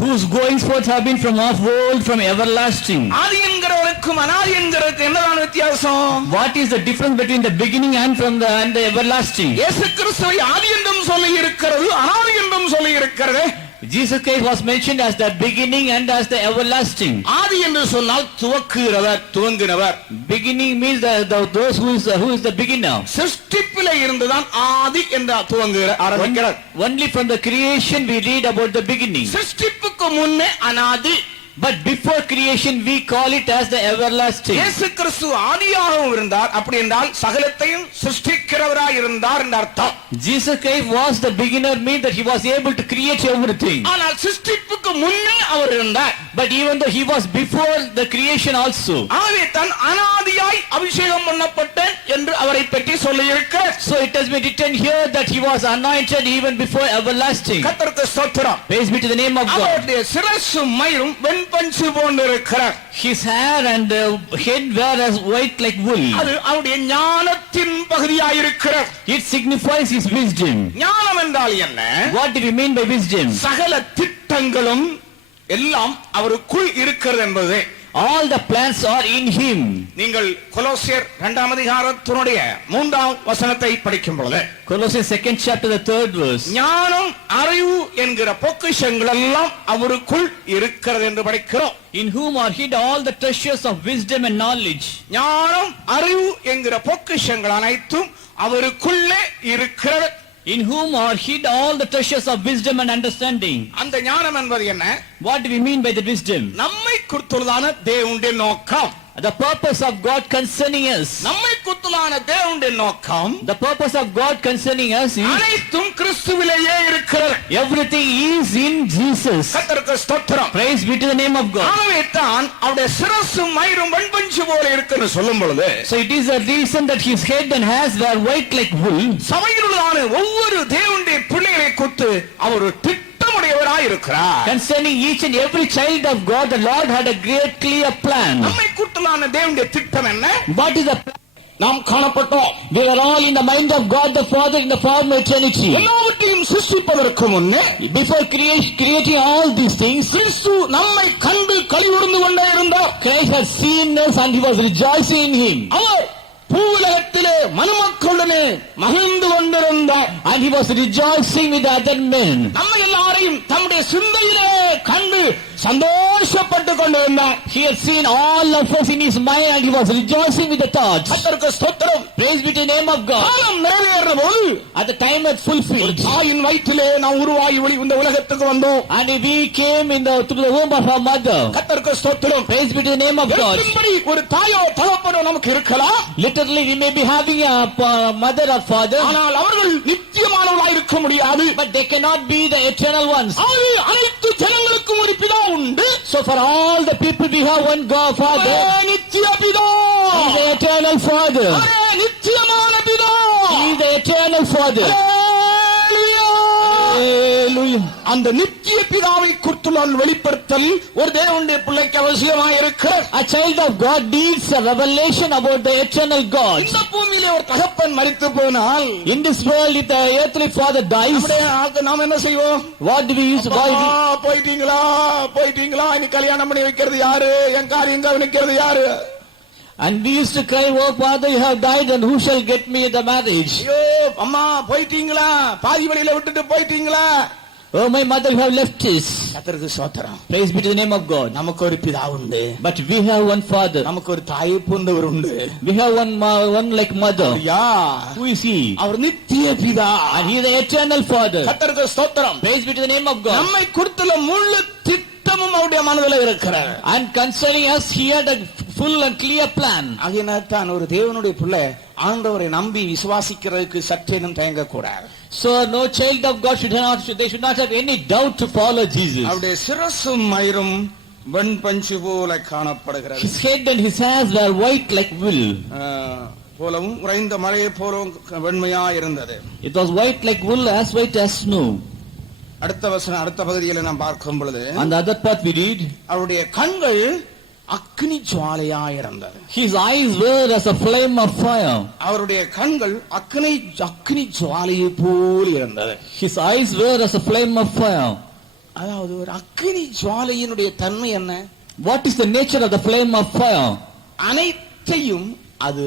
Whose goings forth have been from of old, from everlasting. ஆதி என்கிறவருக்கும் அநாதி என்கிறதுக்கு என்னதான் வித்தியாசம்? What is the difference between the beginning and the everlasting? இயேசு கிறிஸ்துவை ஆதி என்றும் சொல்லி இருக்கிறது, அநாதி என்றும் சொல்லி இருக்கிறது. Jesus Christ was mentioned as the beginning and as the everlasting. ஆதி என்று சொன்னால் துவக்குகிறவர், துவங்கினவர். Beginning means those who is the beginner. சிருஷ்டிப்பிலே இருந்துதான் ஆதி என்று துவங்குகிற ஆரம்பிக்கிறார். Only from the creation we read about the beginning. சிருஷ்டிப்புக்கு முன்னே அநாதி. But before creation we call it as the everlasting. இயேசு கிறிஸ்து ஆதியாகவும் இருந்தார், அப்படி என்றால் சகலத்தையும் சிருஷ்டிக்கிறவராய் இருந்தார் என்ற அர்த்தம். Jesus Christ was the beginner, means that he was able to create everything. ஆனால் சிருஷ்டிப்புக்கு முன்னே அவர் இருந்தார். But even though he was before the creation also. ஆகவே தான் அநாதியாய் அபிஷேகம் பண்ணப்பட்டேன் என்று அவரை பற்றி சொல்லி இருக்கிறார். So it has been written here that he was anointed even before everlasting. கர்த்தருக்கு ஸ்தோத்திரம். Praise be to the name of God. அவருடைய சிரசும் மயிரும் வெண்பஞ்சு போன்றிருக்கிறார். His hair and head were as white like wool. அது அவருடைய ஞானத்தின் பகுதியாயிருக்கிறார். It signifies his wisdom. ஞானம் என்றால் என்ன? What do we mean by wisdom? சகல திட்டங்களும் எல்லாம் அவருக்குள் இருக்கிறது என்பது. All the plans are in him. நீங்கள் கொலோசியர் 2ஆம் அதிகாரத்தினுடைய 3ஆம் வசனத்தை படிக்கும் பொழுது, Colossians 2nd chapter the 3rd verse. ஞானம் அறிவு என்கிற பொக்கிஷங்கள் எல்லாம் அவருக்குள் இருக்கிறது என்று படிக்கிறோம். In whom are hid all the treasures of wisdom and knowledge. ஞானம் அறிவு என்கிற பொக்கிஷங்கள் அனைத்தும் அவருக்குள்ளே இருக்கிறது. In whom are hid all the treasures of wisdom and understanding. அந்த ஞானம் என்பது என்ன? What do we mean by the wisdom? நம்மை குறித்துள்ளதான தேவனுடைய நோக்கம். The purpose of God concerning us. நம்மை குறித்துள்ளதான தேவனுடைய நோக்கம், The purpose of God concerning us is அனைத்தும் கிறிஸ்துவிலேயே இருக்கிறது. everything is in Jesus. கர்த்தருக்கு ஸ்தோத்திரம். Praise be to the name of God. ஆகவே தான் அவருடைய சிரசும் மயிரும் வெண்பஞ்சு போல இருக்குன்னு சொல்லும் பொழுது, So it is a reason that his head and hairs were white like wool. சபையிலுள்ளதான ஒவ்வொரு தேவனுடைய பிள்ளைகளை குறித்து அவர் திட்டமுடையவராய் இருக்கிறார். Concerning each and every child of God, the Lord had a great clear plan. நம்மை குறித்துள்ளான தேவனுடைய திட்டம் என்ன? What is the plan? நாம் காணப்பட்டோம். We were all in the mind of God the Father in the form of eternity. எல்லாவற்றையும் சிருஷ்டிப்பதற்கு முன்னே, Before creating all these things, கிறிஸ்து நம்மை கண்டு களிகூர்ந்து கொண்டே இருந்தார். Christ had seen us and he was rejoicing in him. அவர் பூவுலகத்திலே மனுமக்களுடனே மகிழ்ந்து கொண்டிருந்தார். And he was rejoicing with the other men. நம்ம எல்லாரையும் தம்முடைய சிந்தையிலே கண்டு சந்தோஷப்பட்டு கொண்டிருந்தார். He had seen all of us in his mind and he was rejoicing with the thoughts. கர்த்தருக்கு ஸ்தோத்திரம். Praise be to the name of God. காலம் நிறைவேறின போது, At the time had fulfilled. தாயின் வயிற்றிலே நாம் உருவாகி இந்த உலகத்துக்கு வந்தோம். And we came through the womb of our mother. கர்த்தருக்கு ஸ்தோத்திரம். Praise be to the name of God. எழுத்தின்படி ஒரு தாயோ தகப்பனோ நமக்கு இருக்கலாம். Literally we may be having a mother or father, ஆனால் அவர்கள் நித்தியமானவர்களாய் இருக்க முடியாது. but they cannot be the eternal ones. ஆகவே அனைத்து ஜனங்களுக்கும் ஒரு பிதா உண்டு. So for all the people we have one God Father. நித்திய பிதா. He is the eternal Father. நித்தியமான பிதா. He is the eternal Father. Hallelujah. Hallelujah. அந்த நித்திய பிதாவை குறித்துள்ள வெளிப்படுத்தல் ஒரு தேவனுடைய பிள்ளைக்கு அவசியமாயிருக்கிறது. A child of God needs a revelation about the eternal God. இந்த பூமியிலே ஒரு தகப்பன் மரித்து போனால், In this world, if the earthly father dies, நம்முடைய நாம் என்ன செய்வோம்? what do we use? போயிட்டீங்களா போயிட்டீங்களா, இனி கல்யாணம் பண்ணி வைக்கிறது யாரு, என் காரியம் கவனிக்கிறது யாரு? And we used to cry, oh father, you have died, and who shall get me the marriage? ஐயோ அம்மா போயிட்டீங்களா, பாதி வழியில விட்டுட்டு போயிட்டீங்களா. Oh my mother, you have left us. கர்த்தருக்கு ஸ்தோத்திரம். Praise be to the name of God. நமக்கு ஒரு பிதா உண்டு, But we have one father. நமக்கு ஒரு தாயை போன்றவர் உண்டு. We have one like mother. Yeah Who is he? அவர் நித்திய பிதா. And he is the eternal father. கர்த்தருக்கு ஸ்தோத்திரம். Praise be to the name of God. நம்மை குறித்துள்ள முழு திட்டமும் அவருடைய மனதில் இருக்கிறார். And concerning us, he had a full and clear plan. ஆகையினால்தான் ஒரு தேவனுடைய பிள்ளை ஆண்டவரை நம்பி விசுவாசிக்கிறதுக்கு சற்றேனும் தயங்க கூடாது. So no child of God they should not have any doubt to follow Jesus. அவருடைய சிரசும் மயிரும் வெண் பஞ்சு போல காணப்படுகிறது. His head and his hairs were white like wool. போலவும் உறைந்த மழையை போலவும் வெண்மையா இருந்தது. It was white like wool, as white as snow. அடுத்த வசனம் அடுத்த பகுதியில் நாம் பார்க்கும் பொழுது, On the other part we read, அவருடைய கண்கள் அக்னி ஜுவாலையா இருந்தது. his eyes were as a flame of fire. அவருடைய கண்கள் அக்னி ஜுவாலையை போல் இருந்தது. His eyes were as a flame of fire. அதாவது ஒரு அக்னி ஜுவாலையினுடைய தன்மை என்ன? What is the nature of the flame of fire? அனைத்தையும் அது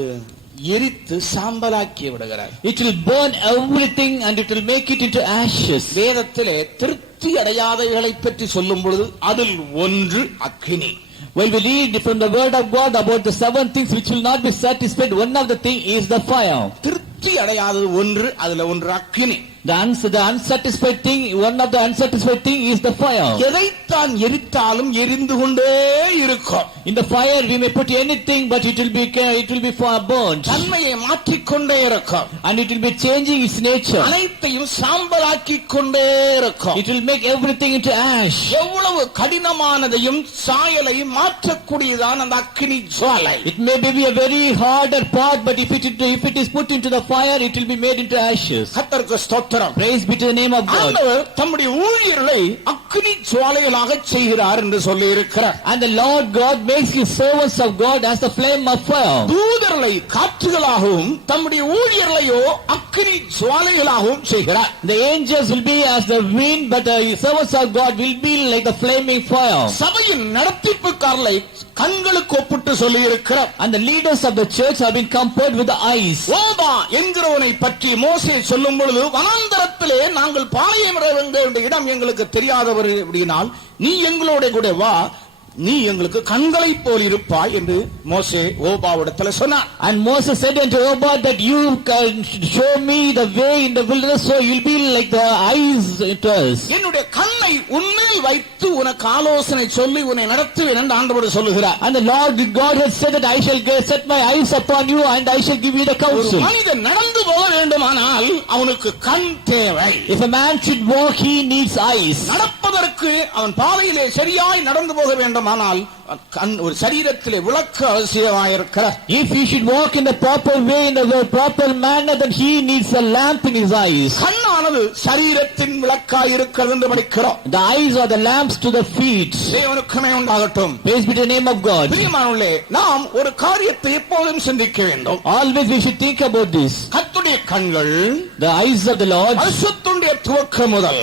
எரித்து சாம்பலாக்கி விடுகிறார். It will burn everything and it will make it into ashes. வேதத்திலே திருப்தி அடையாதவைகளை பற்றி சொல்லும் பொழுது அதில் ஒன்று அக்னி. When we read from the word of God about the 7 things which will not be satisfied, one of the thing is the fire. திருப்தி அடையாதது ஒன்று, அதுல ஒன்று அக்னி. The unsatisfied thing, one of the unsatisfied thing is the fire. எதைத்தான் எரித்தாலும் எரிந்து கொண்டே இருக்கும். In the fire we may put anything, but it will be burnt. தன்மையை மாற்றிக்கொண்டே இருக்கும். And it will be changing its nature. அனைத்தையும் சாம்பலாக்கி கொண்டே இருக்கும். It will make everything into ash. எவ்வளவு கடினமானதையும் சாயலை மாற்றக்கூடியதான் அந்த அக்னி ஜுவாலை. It may be a very harder part, but if it is put into the fire, it will be made into ashes. கர்த்தருக்கு ஸ்தோத்திரம். Praise be to the name of God. ஆண்டவர் தம்முடைய ஊழியர்களை அக்னி ஜுவாலைகளாக செய்கிறார் என்று சொல்லி இருக்கிறார். And the Lord God makes his servants of God as the flame of fire. தூதர்களை காற்றுகளாகவும் தம்முடைய ஊழியர்களையோ அக்னி ஜுவாலைகளாகவும் செய்கிறார். The angels will be as the wind, but the servants of God will be like the flaming fire. சபையின் நடத்திப்புக்காரரை கண்களுக்கு ஒப்பிட்டு சொல்லி இருக்கிறார். And the leaders of the church have been compared with the eyes. ஓபா என்கிறவனை பற்றி மோசே சொல்லும் பொழுது, வனாந்தரத்திலே நாங்கள் பாளையம் இறங்க வேண்டிய இடம் எங்களுக்கு தெரியாதவர் அப்படினால் நீ எங்களோட கூட வா, நீ எங்களுக்கு கண்களை போல் இருப்பாய் என்று மோசே ஓபாவிடத்தில் சொன்னார். And Moses said unto Obad that you can show me the way in the wilderness, so you'll be like the eyes to us. என்னுடைய கண்ணை உன்மேல் வைத்து உனக்கு ஆலோசனை சொல்லி உன்னை நடத்துவேன் என்று ஆண்டவர் சொல்லுகிறார். And the Lord God has said that I shall set my eyes upon you and I shall give you the counsel. ஒரு மனிதன் நடந்து போக வேண்டுமானால் அவனுக்கு கண் தேவை. If a man should walk, he needs eyes. நடப்பதற்கு அவன் பாதையிலே சரியாய் நடந்து போக வேண்டுமானால் ஒரு சரீரத்திலே விளக்கு அவசியமாயிருக்கிறார். If he should walk in the proper way, in the proper manner, then he needs a lamp in his eyes. கண்ணானது சரீரத்தின் விளக்காய் இருக்கிறது என்று படிக்கிறோம். The eyes are the lamps to the feet. தேவனுக்குமே உண்டாகட்டும். Praise be to the name of God. பிரியமானவர்களே, நாம் ஒரு காரியத்தை எப்போதும் சிந்திக்க வேண்டும். Always we should think about this. கர்த்தருடைய கண்கள், The eyes of the Lord, வருஷத்துடைய துவக்கம் முதல்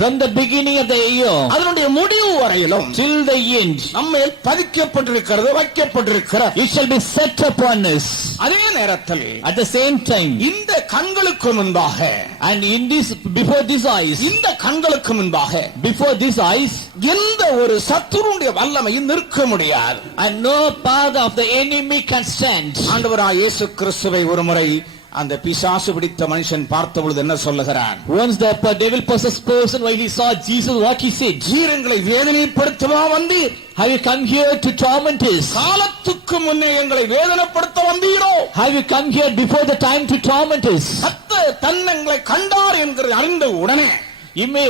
from the beginning of the year அதனுடைய முடிவு வரையிலும் till the end, நம்மேல் பதிக்கப்பட்டிருக்கிறது, வைக்கப்பட்டிருக்கிறது. it shall be set upon us. அதே நேரத்தில் At the same time, இந்த கண்களுக்கு முன்பாக, and in this, before these eyes, இந்த கண்களுக்கு முன்பாக before these eyes, எந்த ஒரு சத்துருடைய வல்லமையும் நிற்க முடியாது. and no power of the enemy can stand. ஆண்டவராய் இயேசு கிறிஸ்துவை ஒருமுறை அந்த பிசாசு பிடித்த மனுஷன் பார்த்த பொழுது என்ன சொல்லுகிறான்? Once the devil possessed person, while he saw Jesus, what he said? ஜீரங்களை வேதனைப்படுத்தவா வந்தீர்? Have you come here to torment us? காலத்துக்கு முன்னே எங்களை வேதனைப்படுத்த வந்தீரோ? Have you come here before the time to torment us? கர்த்தர் தன்னை கண்டார் என்கிற அறிந்த உடனே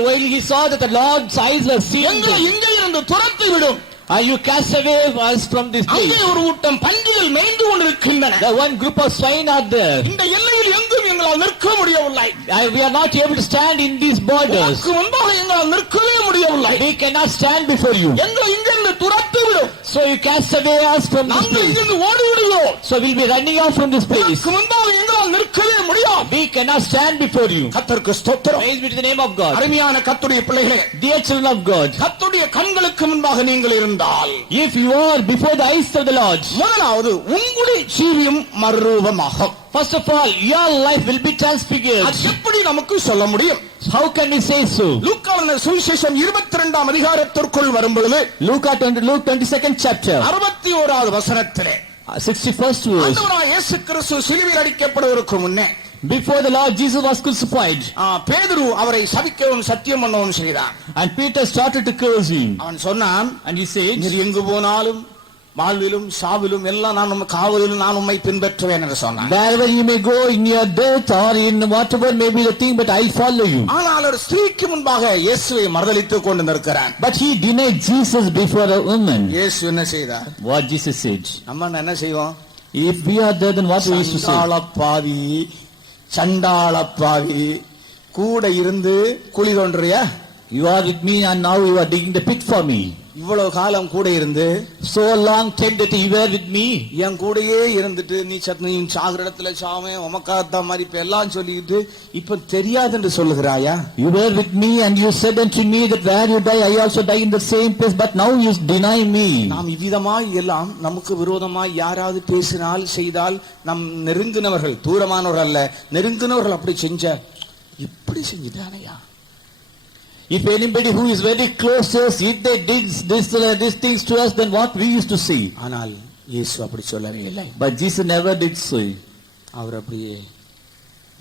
While he saw that the Lord's eyes were seeing, எங்களை இங்கே இருந்து துரத்தி விடும். and you cast away us from this அங்கே place. ஒரு கூட்டம் பன்றிகள் மேய்ந்து கொண்டிருக்கின்றன. The one group of swine are there. இந்த எல்லையில் எங்கும் எங்களால் நிற்க முடியவில்லை. We are not able to stand in these borders. உமக்கு முன்பாக எங்களால் நிற்கவே முடியவில்லை. We cannot stand before you. எங்களை இங்கிருந்து துரத்து விடும். So you cast away us from this நாங்கள் place. இங்கிருந்து ஓடி விடுவோம். So we'll be running off from this place. உமக்கு முன்பாக எங்களால் நிற்கவே முடியாது. We cannot stand before you. கர்த்தருக்கு ஸ்தோத்திரம். Praise be to the name of God. அருமையான கர்த்தருடைய பிள்ளைகளே, Dear children of God, கர்த்தருடைய கண்களுக்கு முன்பாக நீங்கள் இருந்தால் if you are before the eyes of the Lord, முதலாவது உங்களுடைய ஜீவியம் மறுரூபமாகும். first of all, your life will be transfigured. அது எப்படி நமக்கு சொல்ல முடியும்? How can we say so? லூக்கான சுவிசேஷம் 22ஆம் அதிகாரத்திற்குள் வரும்பொழுது Luke 22nd chapter, 61வது வசனத்திலே 61st verse. ஆண்டவராகிய இயேசு கிறிஸ்து சிலுவையில் அடிக்கப்படுவதற்கு முன்னே Before the Lord Jesus was crucified, பேதுரு அவரை சபிக்கவும் சத்தியம் பண்ணவும் செய்தான். and Peter started to curse him, அவன் சொன்னான், and he said, நீர் எங்கு போனாலும் வாழ்விலும் சாவிலும் எல்லாம் நான் உம்மை காவலிலும் நான் உம்மை பின்பற்றுவேன் என்று சொன்னான். wherever you may go, in your death or in whatever may be the thing, but I'll follow you. ஆனால் ஒரு ஸ்திரீக்கு முன்பாக இயேசுவை மறுதலித்துக் கொண்டு நிற்கிறான். But he denied Jesus before a woman. இயேசு என்ன செய்தார்? What Jesus said, நம்ம என்ன செய்வோம்? if we are there, then what we used to say? சண்டாளப்பாவி கூட இருந்து குழி தோன்றியா? You are with me and now you are digging the pit for me. இவ்வளவு காலம் கூட இருந்து So long time that you were with me. என் கூடயே இருந்துட்டு நீ சாகுற இடத்துல சாவே உமக்காத்த மாதிரி இப்ப எல்லாம் சொல்லிட்டு இப்ப தெரியாது என்று சொல்லுகிறாயா? You were with me and you said unto me that where you die, I also die in the same place, but now you deny me. நாம் இவ்விதமாய் எல்லாம் நமக்கு விரோதமாய் யாராவது பேசினால் செய்தால் நம் நெருங்கினவர்கள், தூரமானவர்கள் அல்ல, நெருங்கினவர்கள் அப்படி செஞ்ச இப்படி செஞ்சுட்டானையா? If anybody who is very close to us, if they did these things to us, then what we used to see. ஆனால் இயேசு அப்படி சொல்லவே இல்லை. But Jesus never did so. அவர் அப்படியே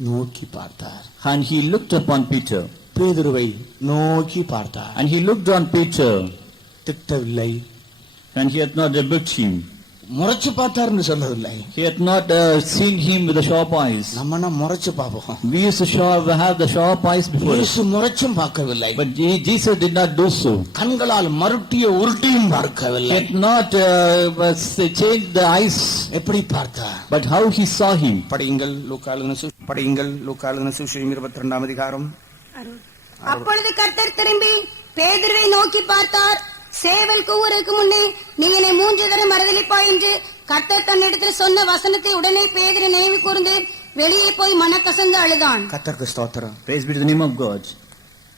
நோக்கி பார்த்தார். And he looked upon Peter. பேதுருவை நோக்கி பார்த்தார். And he looked on Peter. திட்டவில்லை. And he had not rebuked him. முறைச்சு பார்த்தார்னு சொல்லவில்லை. He had not seen him with the sharp eyes. நம்ம முறைச்சு பார்ப்போம். We used to have the sharp eyes before us. இயேசு முறைச்சும் பார்க்கவில்லை. But Jesus did not do so. கண்களால் மருட்டிய உருட்டியும் He பார்க்கவில்லை. had not changed the eyes. எப்படி பார்த்தார்? But how he saw him. படியுங்கள் லூக்கா எழுதின சுவிசேஷம் 22ஆம் அதிகாரம். அப்பொழுது கர்த்தர் திரும்பி பேதுருவை நோக்கி பார்த்தார். சேவல் கூவுவதற்கு முன்னே நீ என்னை 3 தரம் மறுதலிப்பாய் என்று கர்த்தர் தன்னிடத்தில் சொன்ன வசனத்தை உடனே பேதுரு நினைவு கூர்ந்து வெளியே போய் மனக்கசந்து அழுதான். கர்த்தருக்கு ஸ்தோத்திரம். Praise be to the name of God.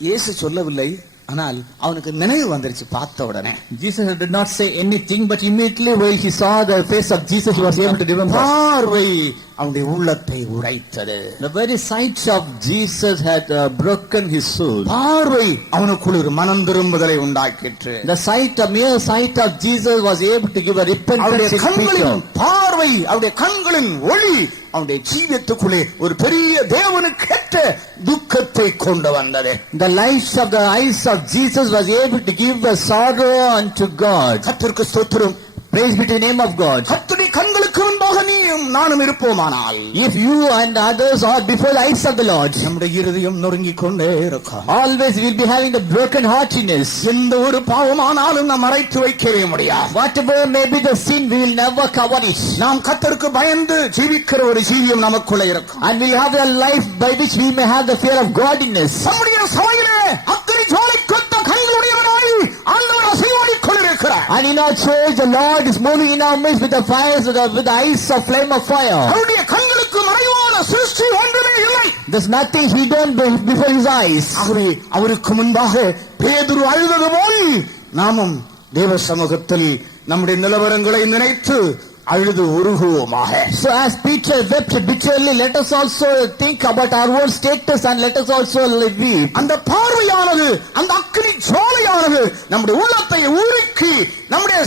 இயேசு சொல்லவில்லை, ஆனால் அவனுக்கு நினைவு வந்துருச்சு பார்த்த உடனே. Jesus did not say anything, but immediately while he saw the face of Jesus, he was able to remember. பார்வை அவனுடைய உள்ளத்தை உடைத்தது. The very sight of Jesus had broken his soul. பார்வை அவனுக்குள் ஒரு மனம் திரும்புதலை உண்டாக்கிற்று. The mere sight of Jesus was able to give a repentance in Peter. பார்வை அவருடைய கண்களின் ஒளி அவனுடைய ஜீவியத்துக்குள்ளே ஒரு பெரிய தேவனுக்கேற்ற துக்கத்தை கொண்டு வந்தது. The light of the eyes of Jesus was able to give a sorrow unto God. கர்த்தருக்கு ஸ்தோத்திரம். Praise be to the name of God. கர்த்தருடைய கண்களுக்கு முன்பாக நீயும் நானும் இருப்போமானால், if you and others are before the eyes of the Lord, நம்முடைய இருதயம் நொறுங்கிக் கொண்டே இருக்கும். always we will be having the broken heartiness. எந்த ஒரு பாவமானாலும் நாம் மறைத்து வைக்கவே முடியாது. Whatever may be the sin, we will never cover it. நாம் கர்த்தருக்கு பயந்து ஜீவிக்கிற ஒரு ஜீவியம் நமக்குள்ள இருக்கும். And we will have a life by which we may have the fear of godliness. நம்முடைய சபையிலே அக்கினி ஜுவாலை கொத்த கண்களுடையவராய் ஆண்டவர் அசைவாடிக் கொண்டிருக்கிறார். And in our church, the Lord is moving in our midst with the fires, with the eyes of flame of fire. அவருடைய கண்களுக்கு மறைவான சிருஷ்டி ஒன்றுமே இல்லை. There's nothing hidden before his eyes. ஆகவே அவருக்கு முன்பாக பேதுரு அழுதது போல் நாமும் தேவ சமூகத்தில் நம்முடைய நிலவரங்களை நினைத்து அழுது உருகுவோமாக. So as Peter wept bitterly, let us also think about our own status and let us also weep. அந்த பார்வையானது, அந்த அக்கினி ஜுவாலையானது நம்முடைய உள்ளத்தை உருக்கி நம்முடைய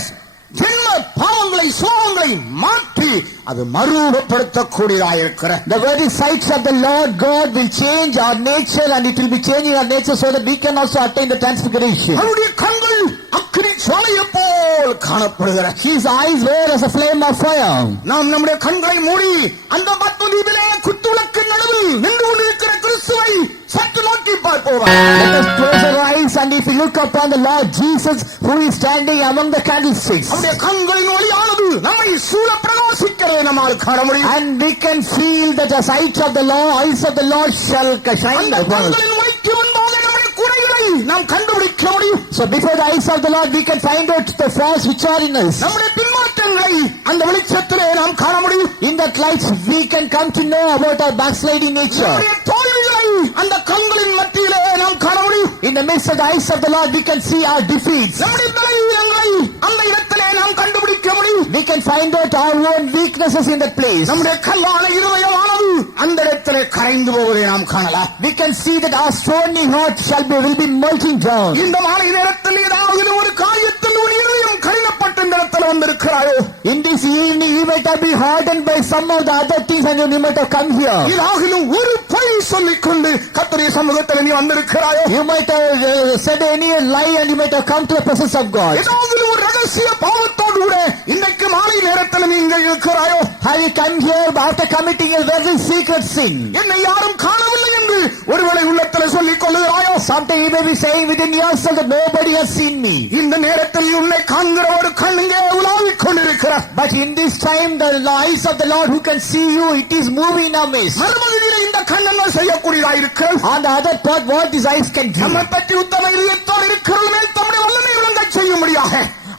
ஜென்ம பாவங்களை சோகங்களை மாற்றி அது மறுரூபப்படுத்தக்கூடியதாக இருக்கிற the very sight of the Lord God will change our nature and it will be changing our nature so that we can also attain the transfiguration. அவருடைய கண்கள் அக்கினி ஜுவாலையைப் போல் காணப்படுகிறது. His eyes were as a flame of fire. நாம் நம்முடைய கண்களை மூடி அந்த பத்மதீபிலே குத்துவிளக்கின் நடுவில் நின்று கொண்டிருக்கிற கிறிஸ்துவை சற்று நோக்கி பார்ப்போம். Let us close our eyes eyes, and if you look upon the Lord Jesus, who is standing among the candlesticks, அவருடைய கண்களின் ஒளியானது நம்மை சூழ பிரகாசிக்கிறதை நம்மால் காண முடியும். and we can feel that the sight of the Lord, eyes of the Lord shall shine அந்த upon us. கண்களின் ஒளிக்கு முன்பாக நம்முடைய குறைகளை நாம் கண்டுபிடிக்க முடியும். So before the eyes of the Lord, we can find out the faults which are in us. நம்முடைய பின்மாற்றங்களை அந்த வெளிச்சத்திலே நாம் காண முடியும். In that light, we can come to know about our backsliding nature. நம்முடைய தோல்விகளை அந்த கண்களின் மத்தியிலே நாம் காண முடியும். In the midst of the eyes of the Lord, we can see our defeats. நம்முடைய பலவீனங்களை அந்த இடத்திலே நாம் கண்டுபிடிக்க முடியும். We can find out our own weaknesses in that place. நம்முடைய கல்லான இருதயமானது அந்த இடத்திலே கரைந்து போவதை நாம் காணலாம். We can see that our stony heart will be melting down. இந்த மாலை நேரத்தில் ஏதாவது ஒரு காரியத்தில் உன் இருதயம் கடினப்பட்ட இந்த இடத்துல வந்திருக்கிறாயோ, In this evening, you might have been hardened by some of the other things, and you might have come here. இதாகிலும் ஒரு பொய் சொல்லிக் கொண்டு கர்த்தருடைய சமூகத்தில் நீ வந்திருக்கிறாயோ, You might have said any lie, and you might have come to the presence of God. ஏதாவது ஒரு ரகசிய பாவத்தோடு கூட இன்றைக்கு மாலை நேரத்தில் நீ இங்கே இருக்கிறாயோ, Have you come here after committing a very secret sin? என்னை யாரும் காணவில்லை என்று ஒருவேளை உள்ளத்தில் சொல்லிக் கொள்ளுகிறாயோ, Something you may be saying within yourself that nobody has seen me. இந்த நேரத்தில் உன்னை காண்கிற ஒரு கண் இங்கே உலாவிக் கொண்டிருக்கிறார். But in this time, the eyes of the Lord who can see you, it is moving in our midst. மறுபடியும் இந்த கண் என்ன செய்யக்கூடியதாக இருக்கிறது? On the other part, what these eyes can do, நம்மை பற்றி உத்தம இதயத்தோடு இருக்கிறது மேல் தம்முடைய வல்லமை விளங்கச் செய்யும்படியாக,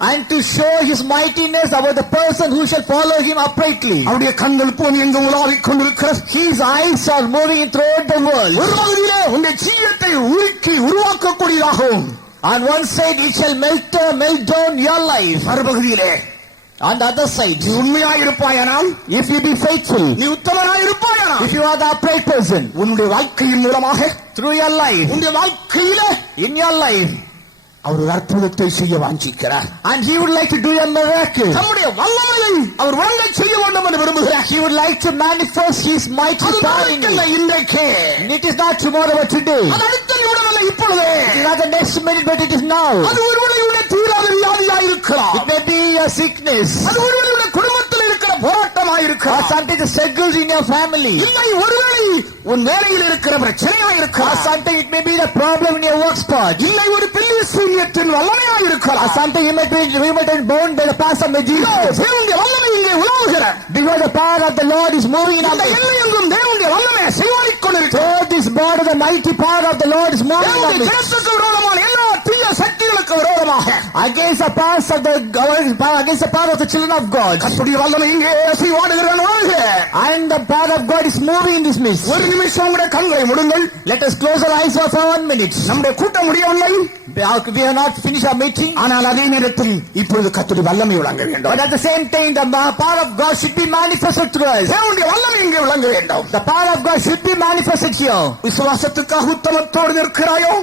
and to show his mightiness about the person who shall follow him uprightly. அவருடைய கண்கள் பூமி எங்கும் உலாவிக் கொண்டிருக்கிறது. His eyes are moving throughout the world. ஒரு பகுதியிலே உன்னுடைய ஜீவத்தை உருக்கி உருவாக்கக்கூடியதாகவும், On one side, it shall melt down your life. மறுபகுதியிலே On the other side, நீ உண்மையாயிருப்பாயானால், if you be faithful, நீ உத்தமனாயிருப்பாயானால், if you are the upright person, உன்னுடைய வாழ்க்கையின் மூலமாக through your life, உன்னுடைய வாழ்க்கையிலே in your life, அவர் ஒரு அற்புதத்தை செய்ய வாஞ்சிக்கிறார். and he would like to do a miracle. தம்முடைய வல்லமையை அவர் வழங்கச் செய்ய வேண்டும் என்று விரும்புகிறார். He would like to manifest his mighty அது power in நாளைக்கல்ல, you. இன்றைக்கே. It is not tomorrow but today. அது அடுத்த நிமிடமல்ல, இப்பொழுதே. It is not the next minute but it is now. அது ஒருவேளை உன்னுடைய தீராத வியாதியாயிருக்கலாம். It may be a sickness, அது ஒருவேளை உன்னுடைய குடும்பத்தில் இருக்கிற or போராட்டமாயிருக்கலாம். something that struggles in your family, இல்லை, ஒருவேளை உன் வேலையில் இருக்கிற or பிரச்சனையாயிருக்கலாம். something it may be the problem in your work spot, இல்லை, ஒரு பெரிய சூரியத்தின் or வல்லமையாயிருக்கலாம். something you might be bound by the past of Medina. தேவனுடைய வல்லமை இங்கே உலாவுகிறார். Because the power of the Lord is moving in our இந்த midst. எல்லை எங்கும் தேவனுடைய வல்லமை செய்வாடிக் கொண்டிருக்கிறது. Through this border, the mighty power of the Lord is moving in our தேவனுடைய midst. ஜனத்துக்கு விரோதமான எல்லா தீய சக்திகளுக்கு விரோதமாக Against the powers of the children of God. கர்த்தருடைய வல்லமை இங்கே செய்வாடுகிற நோய்கள். And the power of God is moving in this midst. ஒரு நிமிஷம் உங்களுடைய கண்களை முடுங்கள். Let us close our eyes for 1 minute. நம்முடைய கூட்டம் முடியவில்லை, We have not finished our meeting. ஆனால் அதே நேரத்தில் இப்பொழுது கர்த்தருடைய வல்லமை விளங்க But வேண்டும். at the same time, the power of God should be manifested through us. தேவனுடைய வல்லமை இங்கே விளங்க வேண்டும். The power of God should be manifested here. விசுவாசத்துக்காக உத்தமத்தோடு நிற்கிறாயோ?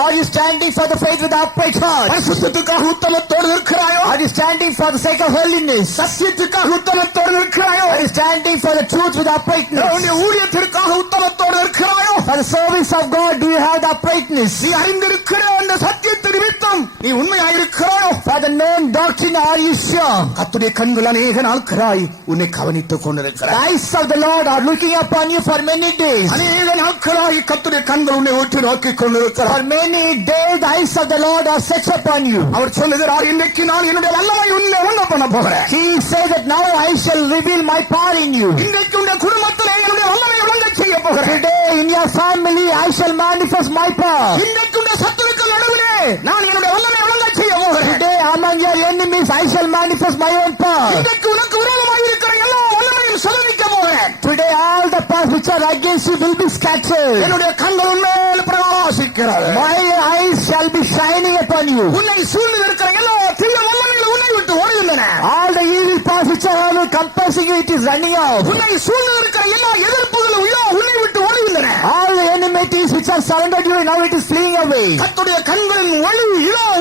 Are you standing for the faith with the upright heart? பரிசுத்தத்துக்காக உத்தமத்தோடு நிற்கிறாயோ? Are you standing for the sake of holiness? சத்தியத்துக்காக உத்தமத்தோடு நிற்கிறாயோ? Are you standing for the truth with uprightness? தேவனுடைய ஊழியத்திற்காக உத்தமத்தோடு நிற்கிறாயோ? For the service of God, do you have the uprightness? நீ அறிந்திருக்கிற அந்த சத்தியத்தை நிமித்தம் நீ உண்மையாயிருக்கிறாயோ? For the known doctrine, are you sure? கர்த்தருடைய கண்கள் அநேக நாட்களாய் உன்னை கவனித்துக் The கொண்டிருக்கிறார். eyes of the Lord are looking upon you for many days. அநேக நாட்களாய் கர்த்தருடைய கண்கள் உன்னை உற்று நோக்கிக் For கொண்டிருக்கிறார். many days, the eyes of the Lord are set upon you. அவர் சொல்லுகிறார், இன்றைக்கு நான் என்னுடைய வல்லமை உன்னை உணர பண்ண போகிறேன். He said that now I shall reveal my power in you. இன்றைக்கு உன்னுடைய குடும்பத்திலே என்னுடைய வல்லமை விளங்கச் செய்ய போகிறேன். Today in your family, I shall manifest my power. இன்றைக்கு உன்னுடைய சத்துருக்கள் நடுவிலே நான் என்னுடைய வல்லமை விளங்கச் செய்ய போகிறேன். Today among your enemies, I shall manifest my own power. இன்றைக்கு உனக்கு விரோதமாக இருக்கிற எல்லா வல்லமையும் சலனிக்க போகிறேன். Today all the powers which are against you will be scattered. என்னுடைய கண்கள் உன்மேல் பிரகாசிக்கிறது. My eyes shall be shining upon you. உன்னை சூழ்ந்து இருக்கிற எல்லா தீய வல்லமைகளும் உன்னை விட்டு ஓடுகின்றன. All the evil powers which are all compassing you, it is running out. உன்னை சூழ்ந்து இருக்கிற எல்லா எதிர்ப்புகளும் உன்னை விட்டு ஓடுகின்றன. All the enmities which are surrounded you, now it is fleeing away. கர்த்தருடைய கண்களின் ஒளி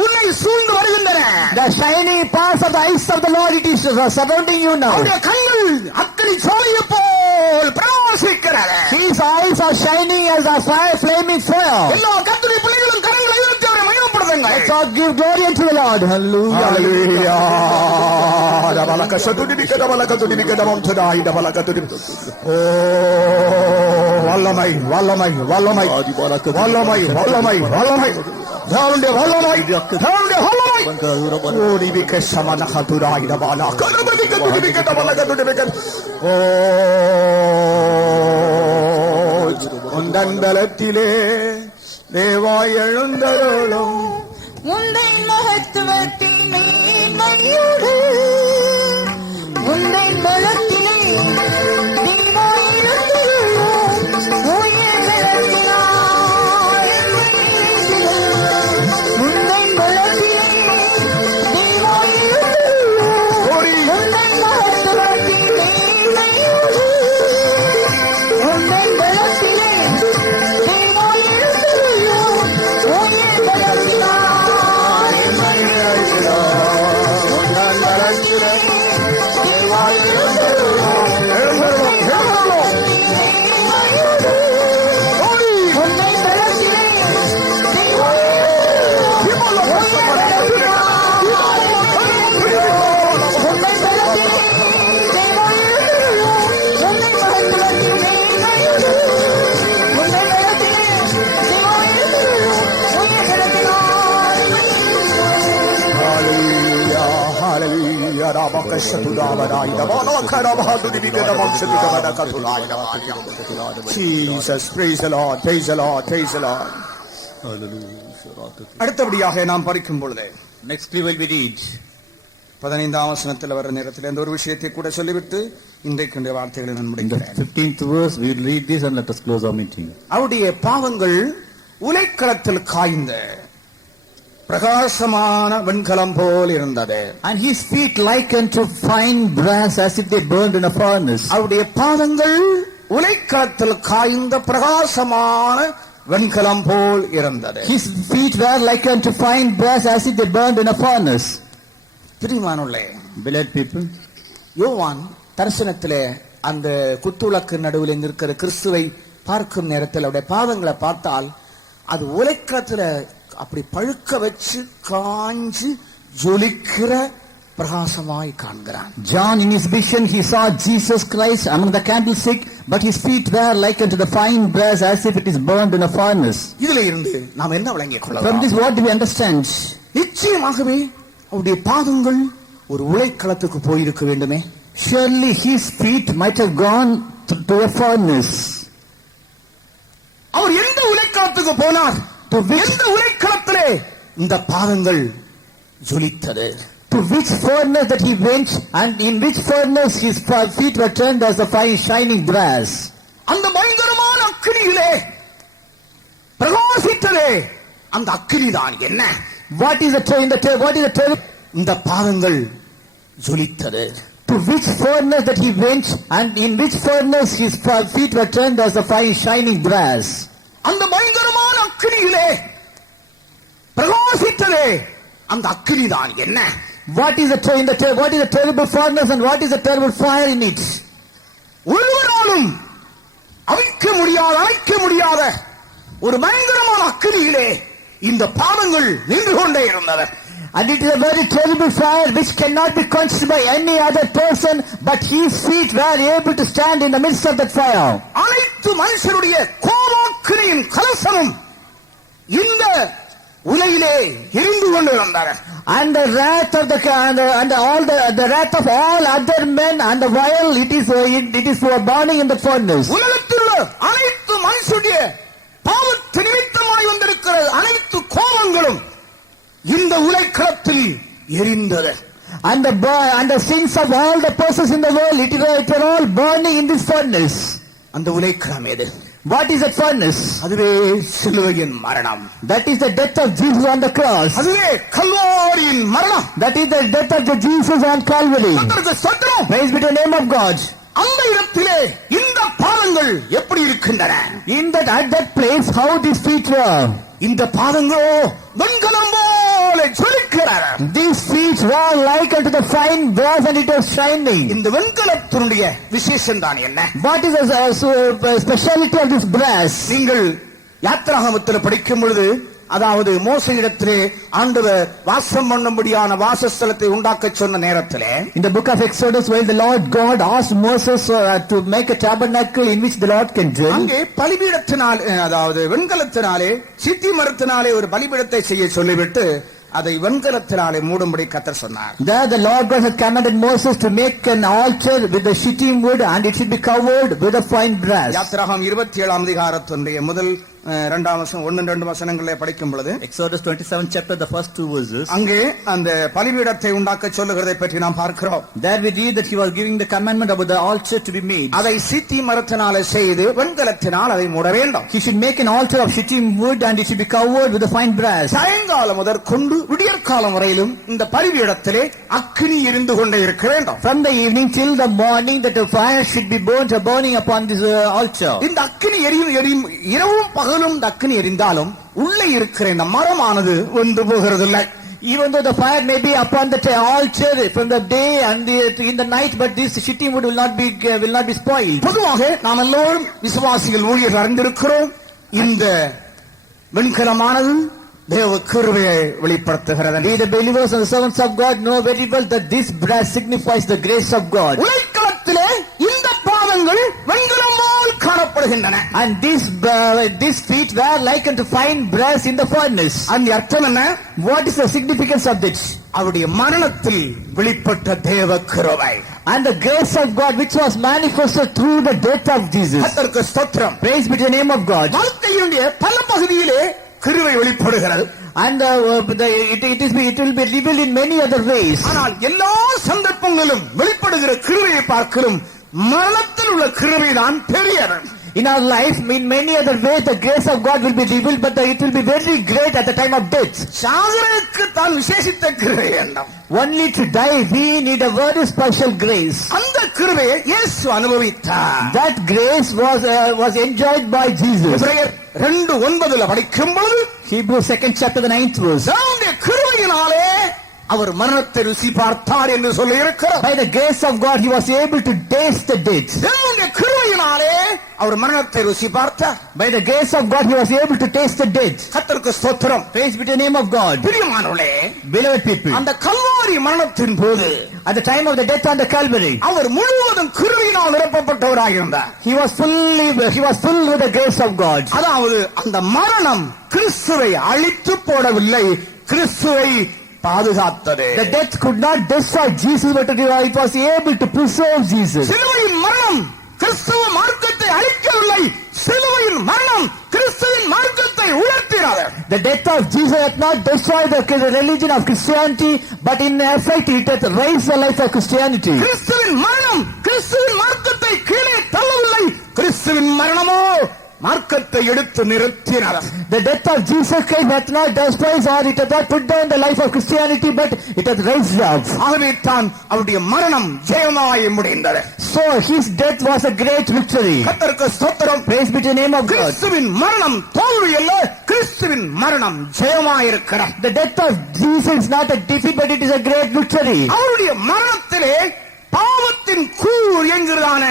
உன்னை சூழ்ந்து வருகின்றன. The shining powers of the eyes of the Lord, it is surrounding you now. அவருடைய கண்கள் அக்கினி ஜுவாலையை போல் பிரகாசிக்கிறது. His eyes are shining as a fire, flaming fire. எல்லா கர்த்தருடைய பிள்ளைகளும் கரங்களை உயர்த்தி அவரை மகிமைப்படுத்துங்கள். Let's all give glory unto the Lord. Hallelujah. Hallelujah. Dabalaka shadudi bikada balaka tudi bikada mom tadai dabalaka tudi. Oh. வல்லமை வல்லமை வல்லமை வல்லமை வல்லமை வல்லமை தேவனுடைய வல்லமை தேவனுடைய வல்லமை ஓடிவிக்க சமனகதுராயிடவானா கருமதிக்க துடிவிக்க தவலகதுடிவிக்க ஓ உந்தன் பலத்திலே தேவாய் எழுந்தருளும் உந்தை மகத்துவத்தின் மேன்மையோடு உந்தை பலத்திலே தேவாய் எழுந்தருளும் உயர் பலத்தினாய் உந்தை பலத்திலே தேவாய் எழுந்தருளும் உந்தை மகத்துவத்தின் மேன்மையோடு உந்தை பலத்திலே தேவாய் எழுந்தருளும் உயர் பலத்தினாய் Jesus, praise the Lord, praise the Lord, praise the Lord. அடுத்தபடியாக நாம் படிக்கும் பொழுது Next we will read 15ஆம் வசனத்தில் வர நேரத்தில் இந்த ஒரு விஷயத்தை கூட சொல்லிவிட்டு இன்றைக்கு வார்த்தைகளை நான் in the முடிக்கிறேன். 15th verse. We will read this and let us close our meeting. அவருடைய பாவங்கள் உலைக்களத்தில் காய்ந்த பிரகாசமான வெண்கலம் போல் இருந்தது. And his feet like unto fine brass, as if they burned in a furnace. அவருடைய பாதங்கள் உலைக்களத்தில் காய்ந்த பிரகாசமான வெண்கலம் போல் இருந்தது. His feet were like unto fine brass, as if they burned in a furnace. பிரியமானவர்களே, Beloved people, யோவான் தரிசனத்திலே அந்த குத்துவிளக்கு நடுவில் இருக்கிற கிறிஸ்துவை பார்க்கும் நேரத்தில் அவருடைய பாதங்களை பார்த்தால் அது உலைக்களத்துல அப்படி பழுக்க வச்சு காஞ்சி ஜொலிக்கிற பிரகாசமாய் காண்கிறான். John in his vision he saw Jesus Christ among the candlestick, but his feet were like unto the fine brass, as if it is burned in a furnace. இதுல இருந்து நாம் என்ன விளங்கிக் From கொள்ளலாம்? this what do we understand? நிச்சயமாகவே அவருடைய பாதங்கள் ஒரு உலைக்களத்துக்கு போயிருக்க வேண்டுமே. Surely his feet might have gone to a furnace. அவர் எந்த உலைக்களத்துக்கு போனார்? எந்த உலைக்களத்திலே இந்த பாதங்கள் ஜொலித்தது? To which furnace that he went, and in which furnace his feet were turned as a fine shining brass. அந்த பயங்கரமான அக்கினியிலே பிரகாசித்ததே அந்த அக்கினிதான் என்ன? What is the இந்த பாதங்கள் ஜொலித்தது. To which furnace that he went, and in which furnace his feet were turned as a fine shining brass. அந்த பயங்கரமான அக்கினியிலே பிரகாசித்ததே அந்த அக்கினிதான் என்ன? What is the terrible furnace, and what is the terrible fire in it? ஒருவராலும் அணைக்க முடியாத ஒரு பயங்கரமான அக்கினியிலே இந்த பாதங்கள் நின்று கொண்டே இருந்தது. And it is a very terrible fire which cannot be quenched by any other person, but his feet were able to stand in the midst of that fire. அனைத்து மனுஷருடைய கோபாக்கினியின் கலசமும் இந்த உலையிலே எரிந்து கொண்டு வந்தார். And the wrath of the wrath of all other men and the vial, it is burning in the furnace. உலகத்தில் உள்ள அனைத்து மனுஷருடைய பாவத்து நிமித்தமாய் வந்திருக்கிற அனைத்து கோபங்களும் இந்த உலைக்களத்தில் எரிந்தது. And the sins of all the persons in the world, it were all burning in this furnace. அந்த உலைக்களம் எது? What is that furnace? அதுவே சிலுவையின் மரணம். That is the death of Jesus on the cross. அதுவே கல்வாரியின் மரணம். That is the death of the Jesus on Calvary. கர்த்தருக்கு ஸ்தோத்திரம். Praise be to the name of God. அந்த இடத்திலே இந்த பாதங்கள் எப்படி இருக்கின்றன? At that place, how these feet were. இந்த பாதங்களோ வெண்கலம் போல ஜொலிக்கிறது. These feet were like unto the fine brass, and it was shining. இந்த வெண்கலத்தினுடைய விசேஷம் தான் என்ன? What is the speciality of this brass? நீங்கள் யாத்திராகமத்தில் படிக்கும் பொழுது அதாவது மோசையிடத்திலே ஆண்டவர் வாசம் பண்ணும்படியான வாசஸ்தலத்தை உண்டாக்க சொன்ன நேரத்திலே In the book of Exodus, while the Lord God asked Moses to make a tabernacle in which the Lord can dwell, அங்கே பலிபீடத்தினால் அதாவது வெண்கலத்தினாலே சித்தி மரத்தினாலே ஒரு பலிபீடத்தை செய்ய சொல்லிவிட்டு அதை வெண்கலத்தினாலே மூடும்படி கர்த்தர் சொன்னார். there the Lord God had commanded Moses to make an altar with the shittim wood, and it should be covered with a fine brass. யாத்திராகமம் 27 அதிகாரத்தினுடைய முதல் 2 வசனம் 1-2 வசனங்களை படிக்கும் பொழுது Exodus 27 chapter, the first 2 verses. அங்கே அந்த பலிபீடத்தை உண்டாக்க சொல்லுகிறதை பற்றி நாம் பார்க்கிறோம். There we read that he was giving the commandment about the altar to be made. அதை சித்தி மரத்தினாலே செய்து வெண்கலத்தினால் அதை மூட வேண்டும். He should make an altar of shittim wood, and it should be covered with a fine brass. சாயங்காலம் முதற்கொண்டு விடியற்காலம் வரையிலும் இந்த பலிபீடத்திலே அக்கினி எரிந்து கொண்டே இருக்க வேண்டும். From the evening till the morning, that a fire should be burning upon this altar. இந்த அக்கினி எரியும் இரவும் பகலும் இந்த அக்கினி எரிந்தாலும் உள்ளே இருக்கிற இந்த மரமானது ஒன்று போகிறதில்லை. Even though the fire may be upon the altar from the day and in the night, but this shittim wood will not be spoiled. பொதுவாக நாம் எல்லோரும் விசுவாசிகள் ஊழியர்கள் அறிந்திருக்கிறோம், இந்த வெண்கலமானது தேவ கிருபையை வெளிப்படுத்துகிறது. We the believers and the servants of God know very well that this brass signifies the grace of God. உலைக்களத்திலே இந்த பாதங்கள் வெண்கலம் போல் காணப்படுகின்றன. And this feet were like unto fine brass in the furnace. அந்த அர்த்தம் என்ன? What is the significance of this? அவருடைய மரணத்தில் வெளிப்பட்ட தேவ கிருபை. And the grace of God which was manifested through the death of Jesus. கர்த்தருக்கு ஸ்தோத்திரம். Praise be to the name of God. வாழ்க்கையினுடைய பல பகுதியிலே கிருபை வெளிப்படுகிறது. And it will be revealed in many other ways. ஆனால் எல்லா சந்தர்ப்பங்களிலும் வெளிப்படுகிற கிருபையை பார்க்கிறோம் மரணத்தில் உள்ள கிருபை தான் பெரியது. In our life, in many other ways, the grace of God will be revealed, but it will be very great at the time of death. சாகருக்கு தான் விசேஷித்த கிருபை வேண்டும். Only to die, we need a very special grace. அந்த கிருபையை இயேசு அனுபவித்தார். That grace was enjoyed by Jesus. எபிரேயர் 2:9 படிக்கும் பொழுது Hebrews 2nd chapter, the 9th verse. தேவனுடைய கிருபையினாலே அவர் மரணத்தை ருசி பார்த்தார் என்று சொல்லி இருக்கிறார். By the grace of God, he was able to taste the death. தேவனுடைய கிருபையினாலே அவர் மரணத்தை ருசி பார்த்தார். By the grace of God, he was able to taste the death. கர்த்தருக்கு ஸ்தோத்திரம். Praise be to the name of God. பிரியமானவர்களே, Beloved people, அந்த கல்வாரி மரணத்தின் போது at the time of the death on the Calvary, அவர் முழுவதும் கிருபையினால் நிரப்பப்பட்டவராக இருந்தார். he was filled with the grace of God. அதாவது அந்த மரணம் கிறிஸ்துவை அழித்து போடவில்லை, கிறிஸ்துவை பாதுகாத்தது. The death could not destroy Jesus, but it was able to preserve Jesus. சிலுவையின் மரணம் கிறிஸ்துவ மார்க்கத்தை அழிக்கவில்லை, சிலுவையின் மரணம் கிறிஸ்துவின் மார்க்கத்தை உயர்த்தினார். The death of Jesus hath not destroyed the religion of Christianity, but in effect it hath raised the life of Christianity. கிறிஸ்துவின் மரணம் கிறிஸ்துவின் மார்க்கத்தை கீழே தள்ளவில்லை, கிறிஸ்துவின் மரணமோ மார்க்கத்தை எடுத்து நிறுத்தினார். The death of Jesus Christ hath not destroyed or it hath not put down the life of Christianity, but it hath raised up. ஆகவே தான் அவருடைய மரணம் ஜெயமாய் முடிந்தது. So his death was a great victory. கர்த்தருக்கு ஸ்தோத்திரம். Praise be to the name of God. கிறிஸ்துவின் மரணம் தோல்வி அல்ல, கிறிஸ்துவின் மரணம் ஜெயமாய் இருக்கிறார். The death of Jesus is not a defeat, but it is a great victory. அவருடைய மரணத்திலே பாவத்தின் கூர் என்கிறதான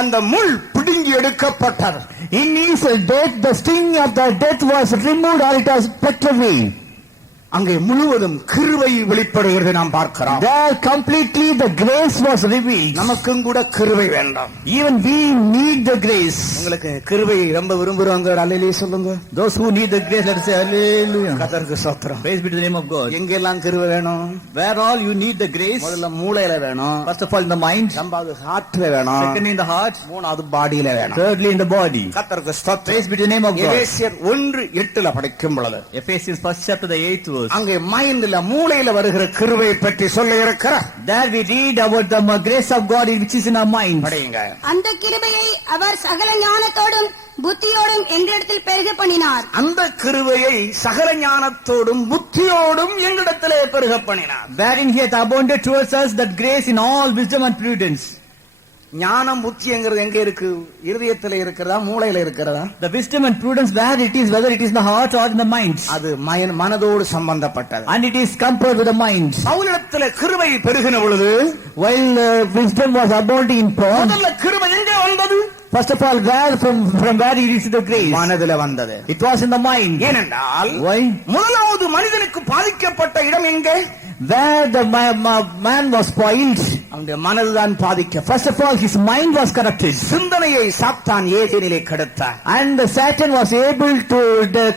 அந்த முள் பிடுங்கி எடுக்கப்பட்டது. In his death, the sting of the death was removed, or it was plucked away. அங்கே முழுவதும் கிருபை வெளிப்படுகிறது நாம் பார்க்கிறோம். There completely the grace was revealed. நமக்கும் கூட கிருபை வேண்டும். Even we need the grace. உங்களுக்கு கிருபை ரொம்ப விரும்புறவங்க அல்லேலூயா சொல்லுங்க. Those who need the grace, let us say hallelujah. கர்த்தருக்கு ஸ்தோத்திரம். Praise be to the name of God. எங்கெல்லாம் கிருபை வேணும்? Where all you need the grace? முதல்ல மூளையில வேணும். First of all in the mind. இரண்டாவது ஹார்ட்ல வேணும். Second in the heart. மூணாவது பாடியில வேணும். Thirdly in the body. கர்த்தருக்கு ஸ்தோத்திரம். Praise be to the name of God. எபேசியர் 1:8 படிக்கும் பொழுது Ephesians 1st chapter, the 8th verse. அங்கே மைண்ட்ல மூளையில வருகிற கிருபையை பற்றி சொல்ல இருக்கிறார். There we read about the grace of God which is in our mind. படிங்க. அந்த கிருபையை அவர் சகல ஞானத்தோடும் புத்தியோடும் எங்களிடத்தில் பெருக பண்ணினார். அந்த கிருபையை சகல ஞானத்தோடும் புத்தியோடும் எங்களிடத்திலே பெருக பண்ணினார். Wherein he hath abounded towards us that grace in all wisdom and prudence. ஞானம் புத்திங்கிறது எங்க இருக்கு? இருதயத்திலே இருக்கிறதா, மூளையில இருக்கிறதா? The wisdom and prudence, where it is, whether it is in the heart or in the mind. அது மனதோடு சம்பந்தப்பட்டது. And it is compared with the mind. பவுலிடத்திலே கிருபை பெருகின பொழுது While wisdom was abounding in Paul, முதல்ல கிருபை எங்கே வந்தது? First of all, from where he reached the grace? மனதுல வந்தது. It was in the mind. ஏனென்றால் Why? முதலாவது மனிதனுக்கு பாதிக்கப்பட்ட இடம் எங்கே? Where the man was spoiled. அவனுடைய மனதுதான் பாதிக்க. First of all, his mind was corrupted. சிந்தனையை சாத்தான் ஏதேனிலே கெடுத்தான். And Satan was able to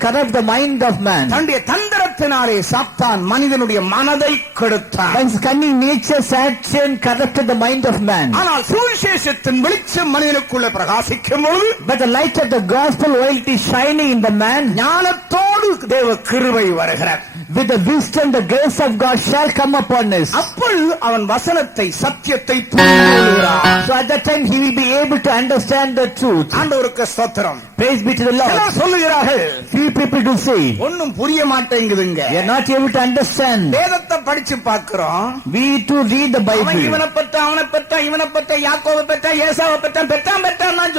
corrupt the mind of man. தன்னுடைய தந்திரத்தினாலே சாத்தான் மனிதனுடைய மனதை கெடுத்தான். By his cunning nature, Satan corrupted the mind of man. ஆனால் சுவிசேஷத்தின் வெளிச்சம் மனிதனுக்குள்ள பிரகாசிக்கும் பொழுது, But the light of the gospel, while it is shining in the man, ஞானத்தோடு தேவ கிருபை வருகிறது. with the wisdom, the grace of God shall come upon us. அப்பொழுது அவன் வசனத்தை சத்தியத்தை புரிந்து கொள்கிறான். So at that time he will be able to understand the truth. ஆண்டவருக்கு ஸ்தோத்திரம். Praise be to the Lord. எல்லாம் சொல்லுகிறார்கள், Few people do say, ஒன்னும் புரிய மாட்டேங்குதுங்க. we are not able to understand. வேதத்தை படிச்சு பார்க்கிறோம். We too read the அவன் Bible. இவனை பத்த, அவனை பத்த, இவனை பத்த, யாக்கோவை பத்த, ஏசாவை பத்த, பெற்றான்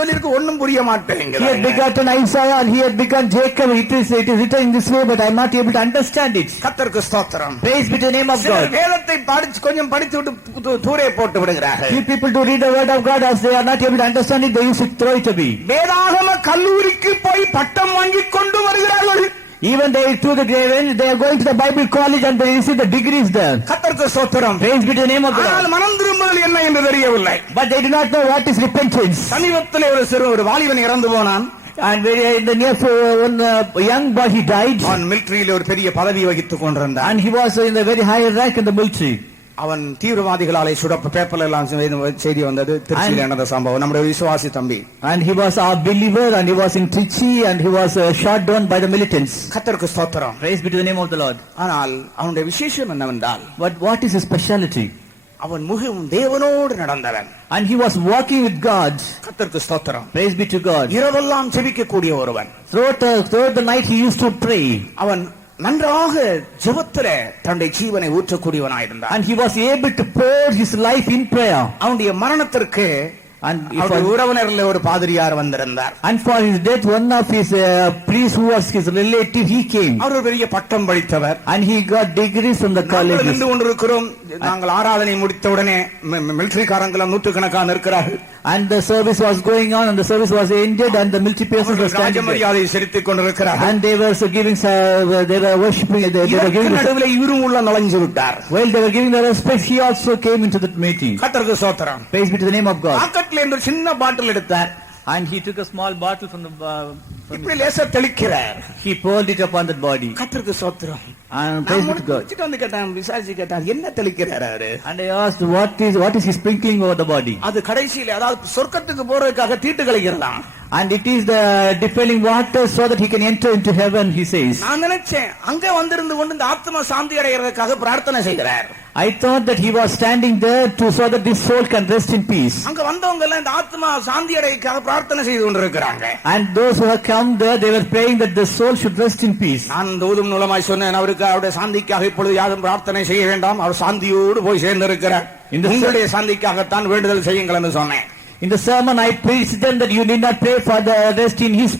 சொல்லிருக்கு. ஒன்னும் புரிய He had மாட்டேங்குது. begotten Isaiah and he had begotten Jacob. It is written in this way, but I am not able to understand it. கர்த்தருக்கு ஸ்தோத்திரம். Praise be to the name of சிலர் God. வேதத்தை படிச்சு கொஞ்சம் படித்து விட்டு தூரே போட்டு விடுகிறார்கள். Few people do read the word of God, as they are not able to understand it, they used to throw it away. வேதாகம கல்லூரிக்கு போய் பட்டம் வாங்கி கொண்டு வருகிறார்கள். Even they to the grave, they are going to the Bible college and they receive the degrees there. கர்த்தருக்கு ஸ்தோத்திரம். Praise be to the name of ஆனால் God. மனம் திரும்புதல் என்ன என்று தெரியவில்லை. But they do not know what is repentance. சமீபத்திலே ஒரு வாலிபன் இறந்து போனான். And in the near one young boy he died, அவன் மிலிட்டரியில ஒரு பெரிய பதவி வகித்துக் கொண்டிருந்தான். and he was in the very high rank in the military. அவன் தீவிரவாதிகளாலே பேப்பர்ல எல்லாம் செய்தி வந்தது. திருச்சியில் நடந்த சம்பவம். நம்முடைய விசுவாசி தம்பி. And he was a believer and he was in Trichy and he was shot down by the militants. கர்த்தருக்கு ஸ்தோத்திரம். Praise be to the name of the Lord. ஆனால் அவனுடைய விசேஷம் என்னவென்றால், But what is his speciality? அவன் மிகவும் தேவனோடு நடந்தவன். And he was walking with God. கர்த்தருக்கு ஸ்தோத்திரம். Praise be to God. இரவெல்லாம் ஜெபிக்கக்கூடிய ஒருவன். Throughout the night he used to pray. அவன் நன்றாக ஜெபத்திலே தன்னுடைய ஜீவனை ஊற்றக்கூடியவனாயிருந்தான். And he was able to pour his life in prayer. அவனுடைய மரணத்திற்கு And உறவினர்ல ஒரு பாதிரியார் வந்திருந்தார். And for his death, one of his priests who was his relative, he came. அவர் ஒரு பெரிய பட்டம் படித்தவர். And he got degrees from the நாங்கள் colleges. நின்று கொண்டிருக்கிறோம். நாங்கள் ஆராதனை முடித்த உடனே மிலிட்டரிக்காரங்களும் நூற்றுக்கணக்கான இருக்கிறார்கள். And the service was going on and the service was ended and the military persons were standing there. ராஜமரியாதை செலுத்திக் கொண்டிருக்கிறார்கள். And they were giving, they were worshipping, they were giving. நடுவில் இவரும் உள்ள நுழைஞ்சு விட்டார். While they were giving the respect, he also came into the meeting. கர்த்தருக்கு ஸ்தோத்திரம். Praise be to the name of God. பாக்கெட்ல இருந்து சின்ன பாட்டில் எடுத்தார். And he took a small bottle from the இப்படி லேசா தெளிக்கிறார். he poured it upon that body. கர்த்தருக்கு ஸ்தோத்திரம். And praise be to God. வந்து கேட்டான், விசாரிச்சு கேட்டான், என்ன தெளிக்கிறார் அவரு? And I asked, what is he sprinkling over the body? அது கடைசியில, அதாவது சொர்க்கத்துக்கு போறதுக்காக தீட்டு கழிக்கிறதாம். And it is the defiling water so that he can enter into heaven, he says. நான் நினைச்சேன் அங்க வந்திருந்து கொண்டு இந்த ஆத்மா சாந்தி அடைகிறதுக்காக பிரார்த்தனை செய்கிறார். I thought that he was standing there so that this soul can rest in peace. அங்க வந்தவங்க எல்லாம் இந்த ஆத்மா சாந்தி அடைகிறதுக்காக பிரார்த்தனை செய்து கொண்டிருக்கிறாங்க. And those who have come there, they were praying that the soul should rest in peace. நான் தூதும் மூலமாய் சொன்னேன், அவருக்கு அவருடைய சாந்திக்காக இப்பொழுது யாரும் பிரார்த்தனை செய்ய வேண்டாம், அவர் சாந்தியோடு போய் சேர்ந்திருக்கிறார். உங்களுடைய சாந்திக்காகத்தான் வேண்டுதல் செய்யுங்கள் என்று சொன்னேன். In the sermon, I preached them that you need not pray for the rest in his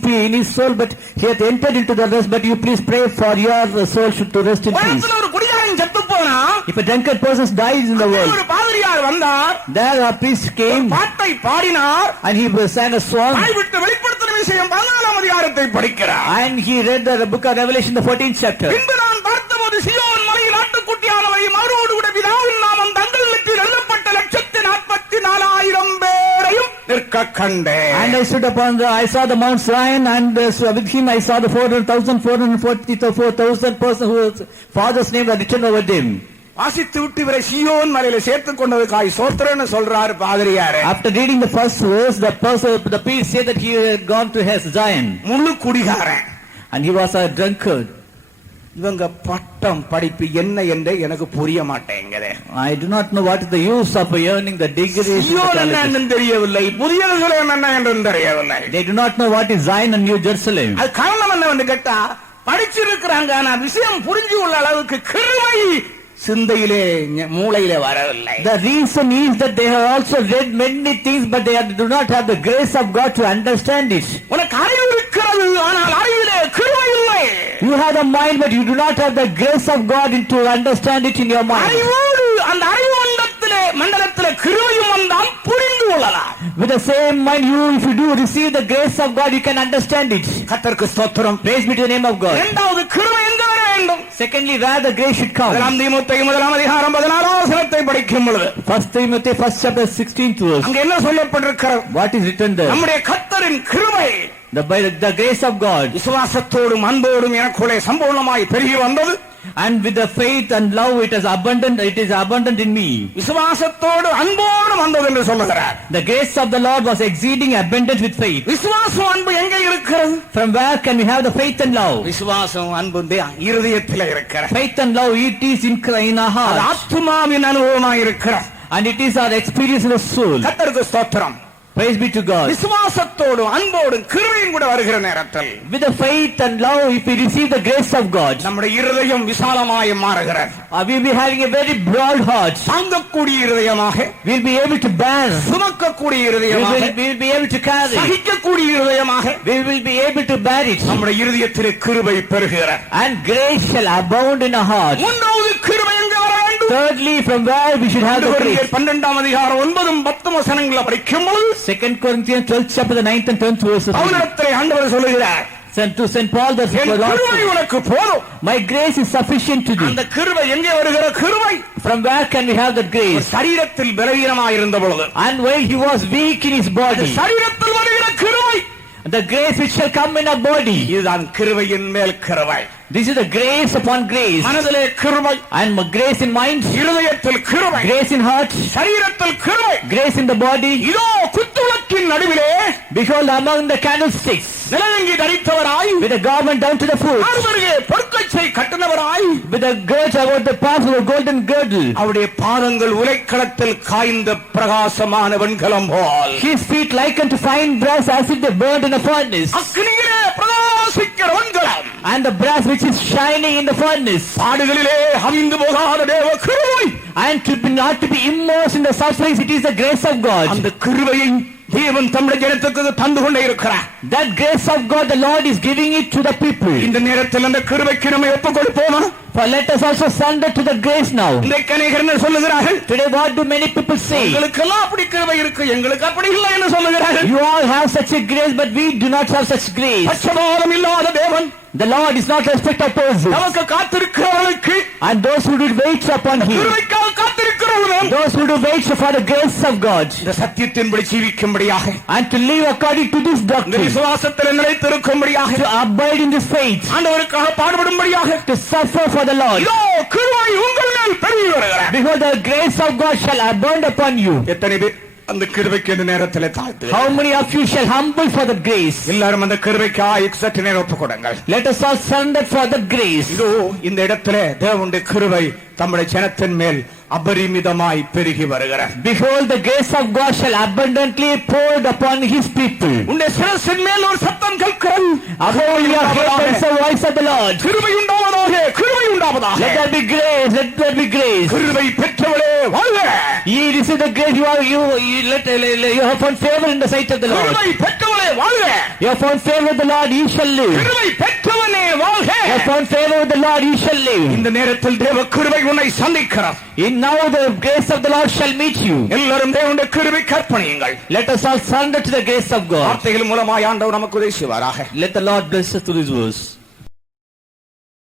soul, but he hath entered into the rest. But you please pray for your soul to rest in peace. ஒரு குடிகாரன் செத்து போனா, if a drunkard person dies in the world, ஒரு பாதிரியார் வந்தார், there a priest came, பாட்டை பாடினார், and he sang a song, வாய் விட்டு வெளிப்படுத்தின விஷயம் 14ஆம் அதிகாரத்தை படிக்கிறார். and he read the book of Revelation, the 14th chapter. பின்பு நான் பார்த்தபோது சீயோன் மலையின் ஆட்டுக்குட்டியானவரையும் அவரோடு கூட பிதாவின் நாமம் தங்கள் நெற்றியில் எழுதப்பட்ட 144,000 பேரையும் நிற்க கண்டேன். And I stood I saw the Mount Zion, and with him I saw the 444,000 persons whose father's name were written over them. வாசித்து விட்டு இவரை சீயோன் மலையில சேர்த்துக் கொண்டதுக்காய் சோத்திரன்னு சொல்றாரு பாதிரியாரே. After reading the first verse, the priest said that he had gone to Zion. முழு குடிகாரன். And he was a drunkard. இவங்க பட்டம் படிப்பு என்ன என்று எனக்கு புரிய மாட்டேங்குது. I do not know what is the use of earning the degrees. என்னன்னு தெரியவில்லை, புதிய எருசலேம் என்ன என்று தெரியவில்லை. They do not know what is Zion and New Jerusalem. அது காரணம் என்னவென்று கேட்டா, படிச்சிருக்கிறாங்க, ஆனா விஷயம் புரிஞ்சு கொள்ள அளவுக்கு கிருபை சிந்தையிலே மூளையிலே வரவில்லை. The reason is that they have also read many things, but they do not have the grace of God to understand it. உனக்கு அறிவு இருக்கிறது, ஆனால் அறிவிலே கிருபை இல்லை. You have a mind, but you do not have the grace of God to understand it in your mind. அறிவோடு அந்த அறிவு மண்டலத்திலே கிருபையும் வந்தால் புரிந்து கொள்ளலாம். With the same mind, if you do receive the grace of God, you can understand it. கர்த்தருக்கு ஸ்தோத்திரம். Praise be to the name of God. இரண்டாவது கிருபை எங்க வர வேண்டும்? Secondly, where the grace should come. முதலாம் தீமோத்தேயு முதலாம் அதிகாரம் 14ஆம் வசனத்தை படிக்கும் பொழுது 1 Timothy 1st chapter 16th verse. அங்க என்ன சொல்லப்பட்டிருக்கிறது? What is written there? நம்முடைய கர்த்தரின் கிருபை By the grace of God, விசுவாசத்தோடும் அன்போடும் எனக்குள்ளே சம்பூர்ணமாய் பெருகி வந்தது. and with the faith and love, it is abundant in me. விசுவாசத்தோடு அன்போடும் வந்தது என்று சொல்லுகிறார். The grace of the Lord was exceeding abundant with faith. விசுவாசம் அன்பு எங்க இருக்கிறது? From where can we have the faith and love? விசுவாசம் அன்பு இருதயத்தில் இருக்கிறது. Faith and love, it is in our அது heart, ஆத்துமாவின் அனுபவமாய் இருக்கிறது. and it is our experience in the soul. கர்த்தருக்கு ஸ்தோத்திரம். Praise be to God. விசுவாசத்தோடு அன்போடும் கிருபையும் கூட வருகிற நேரத்தில் With the faith and love, if we receive the grace of God, நம்முடைய இருதயம் விசாலமாய் மாறுகிறது. we will be having a very broad heart. தாங்கக்கூடிய இருதயமாக, We'll be able to bear. சுமக்கக்கூடிய We இருதயமாக, will be able to carry. சகிக்கக்கூடிய இருதயமாக We will be able to bear it. நம்முடைய இருதயத்திலே கிருபை பெருகிறது. And grace shall abound in our heart. மூன்றாவது கிருபை எங்க வர வேண்டும்? Thirdly, from where we should have the grace. 12ஆம் அதிகாரம் 9-10 வசனங்களை படிக்கும்போது 2 Corinthians 12th chapter the 9th and 10th verses. பவுலத்திலே ஆண்டவர் சொல்லுகிறார், To St. Paul, the என் கிருபை உனக்கு போதும். my grace is sufficient to thee. அந்த கிருபை எங்கே வருகிற கிருபை? From where can we have the grace? சரீரத்தில் பலவீனமாய் இருந்த பொழுது And while he was weak in his body, சரீரத்தில் வருகிற கிருபை, the grace which shall come in our body. இதுதான் கிருபையின் மேல் கிருபை. This is the grace upon grace. மனதிலே கிருபை, And grace in mind, இருதயத்தில் கிருபை, grace in heart, சரீரத்தில் கிருபை. grace in the body. இதோ குத்துவிளக்கின் நடுவிலே Behold, among the candlesticks, நிலவங்கி தரித்தவராய், with a garment down to the foot, அருகே பொற்கச்சை கட்டினவராய், with a girdle about the path of a golden girdle. அவருடைய பாதங்கள் உலைக்களத்தில் காய்ந்த பிரகாசமான வெண்கலம் போல், His feet like unto fine brass, as if they burned in a furnace. அக்கினியிலே பிரகாசிக்கிற வெண்கலம், And the brass which is shining in the furnace. பாடுகளிலே அவிந்து போகாத தேவ கிருபை. And to be not to be immersed in the sufferings, it is the grace of God. அந்த கிருபையை தேவன் தம்முடைய ஜனத்துக்கு தந்து கொண்டே இருக்கிறார். That grace of God, the Lord is giving it to the people. இந்த நேரத்தில் அந்த கிருபைக்கு நம்ம ஒப்புக் கொடுப்போமா? For let us also surrender to the grace now. இன்றைக்கு அநேகர் என்ன சொல்லுகிறார்கள்? Today what do many people say? எங்களுக்கெல்லாம் அப்படி கிருபை இருக்கு, எங்களுக்கு அப்படி இல்லை என்று சொல்லுகிறார்கள். You all have such a grace, but we do not have such grace. பட்சபாதம் இல்லாத தேவன் The Lord is not respect of persons. நமக்கு காத்திருக்கிறவர்களுக்கு, And those who do wait upon Him, கிருபைக்காக காத்திருக்கிறவர்கள், those who do wait for the grace of God, இந்த சத்தியத்தின்படி ஜீவிக்கும்படியாக, and to live according to this இந்த doctrine, விசுவாசத்தில் நிலைத்திருக்கும்படியாக, to abide in this faith, ஆண்டவருக்காக பாடுபடும்படியாக, to suffer for the Lord. இதோ கிருபை உங்கள் மேல் பெருகி வருகிறது. Behold, the grace of God shall abound upon you. எத்தனை பேர் அந்த கிருபைக்கு இந்த நேரத்தில் தாழ்த்து? How many of you shall humble for the grace? எல்லாரும் அந்த கிருபைக்காக சற்று நேரம் ஒப்புக் கொடுங்கள். Let us all surrender for the grace. இதோ இந்த இடத்திலே தேவனுடைய கிருபை தம்முடைய ஜனத்தின் மேல் அபரிமிதமாய் பெருகி வருகிறது. Behold, the grace of God shall abundantly poured upon His people. உன்னுடைய சிரசின் மேல் ஒரு சத்தம் கேட்கிறது. Above your head is the voice of the Lord. கிருபை உண்டாவதாக, கிருபை உண்டாவதாக. Let there be grace, let there be grace. கிருபை பெற்றவளே வாழ்க. Ye receive the grace, you have found favor in the sight of the Lord. கிருபை பெற்றவளே வாழ்க. You have found favor with the Lord, ye shall live. கிருபை பெற்றவனே வாழ்க. You have found favor with the Lord, ye shall live. இந்த நேரத்தில் தேவ கிருபை உன்னை சந்திக்கிறது. Now the grace of the Lord shall meet you. எல்லாரும் தேவனுடைய கிருபை கற்பனையுங்கள். Let us all surrender to the grace of God. வார்த்தைகள் மூலமாய் ஆண்டவர் நமக்கு உதவி செய்வாராக. Let the Lord bless us through His words.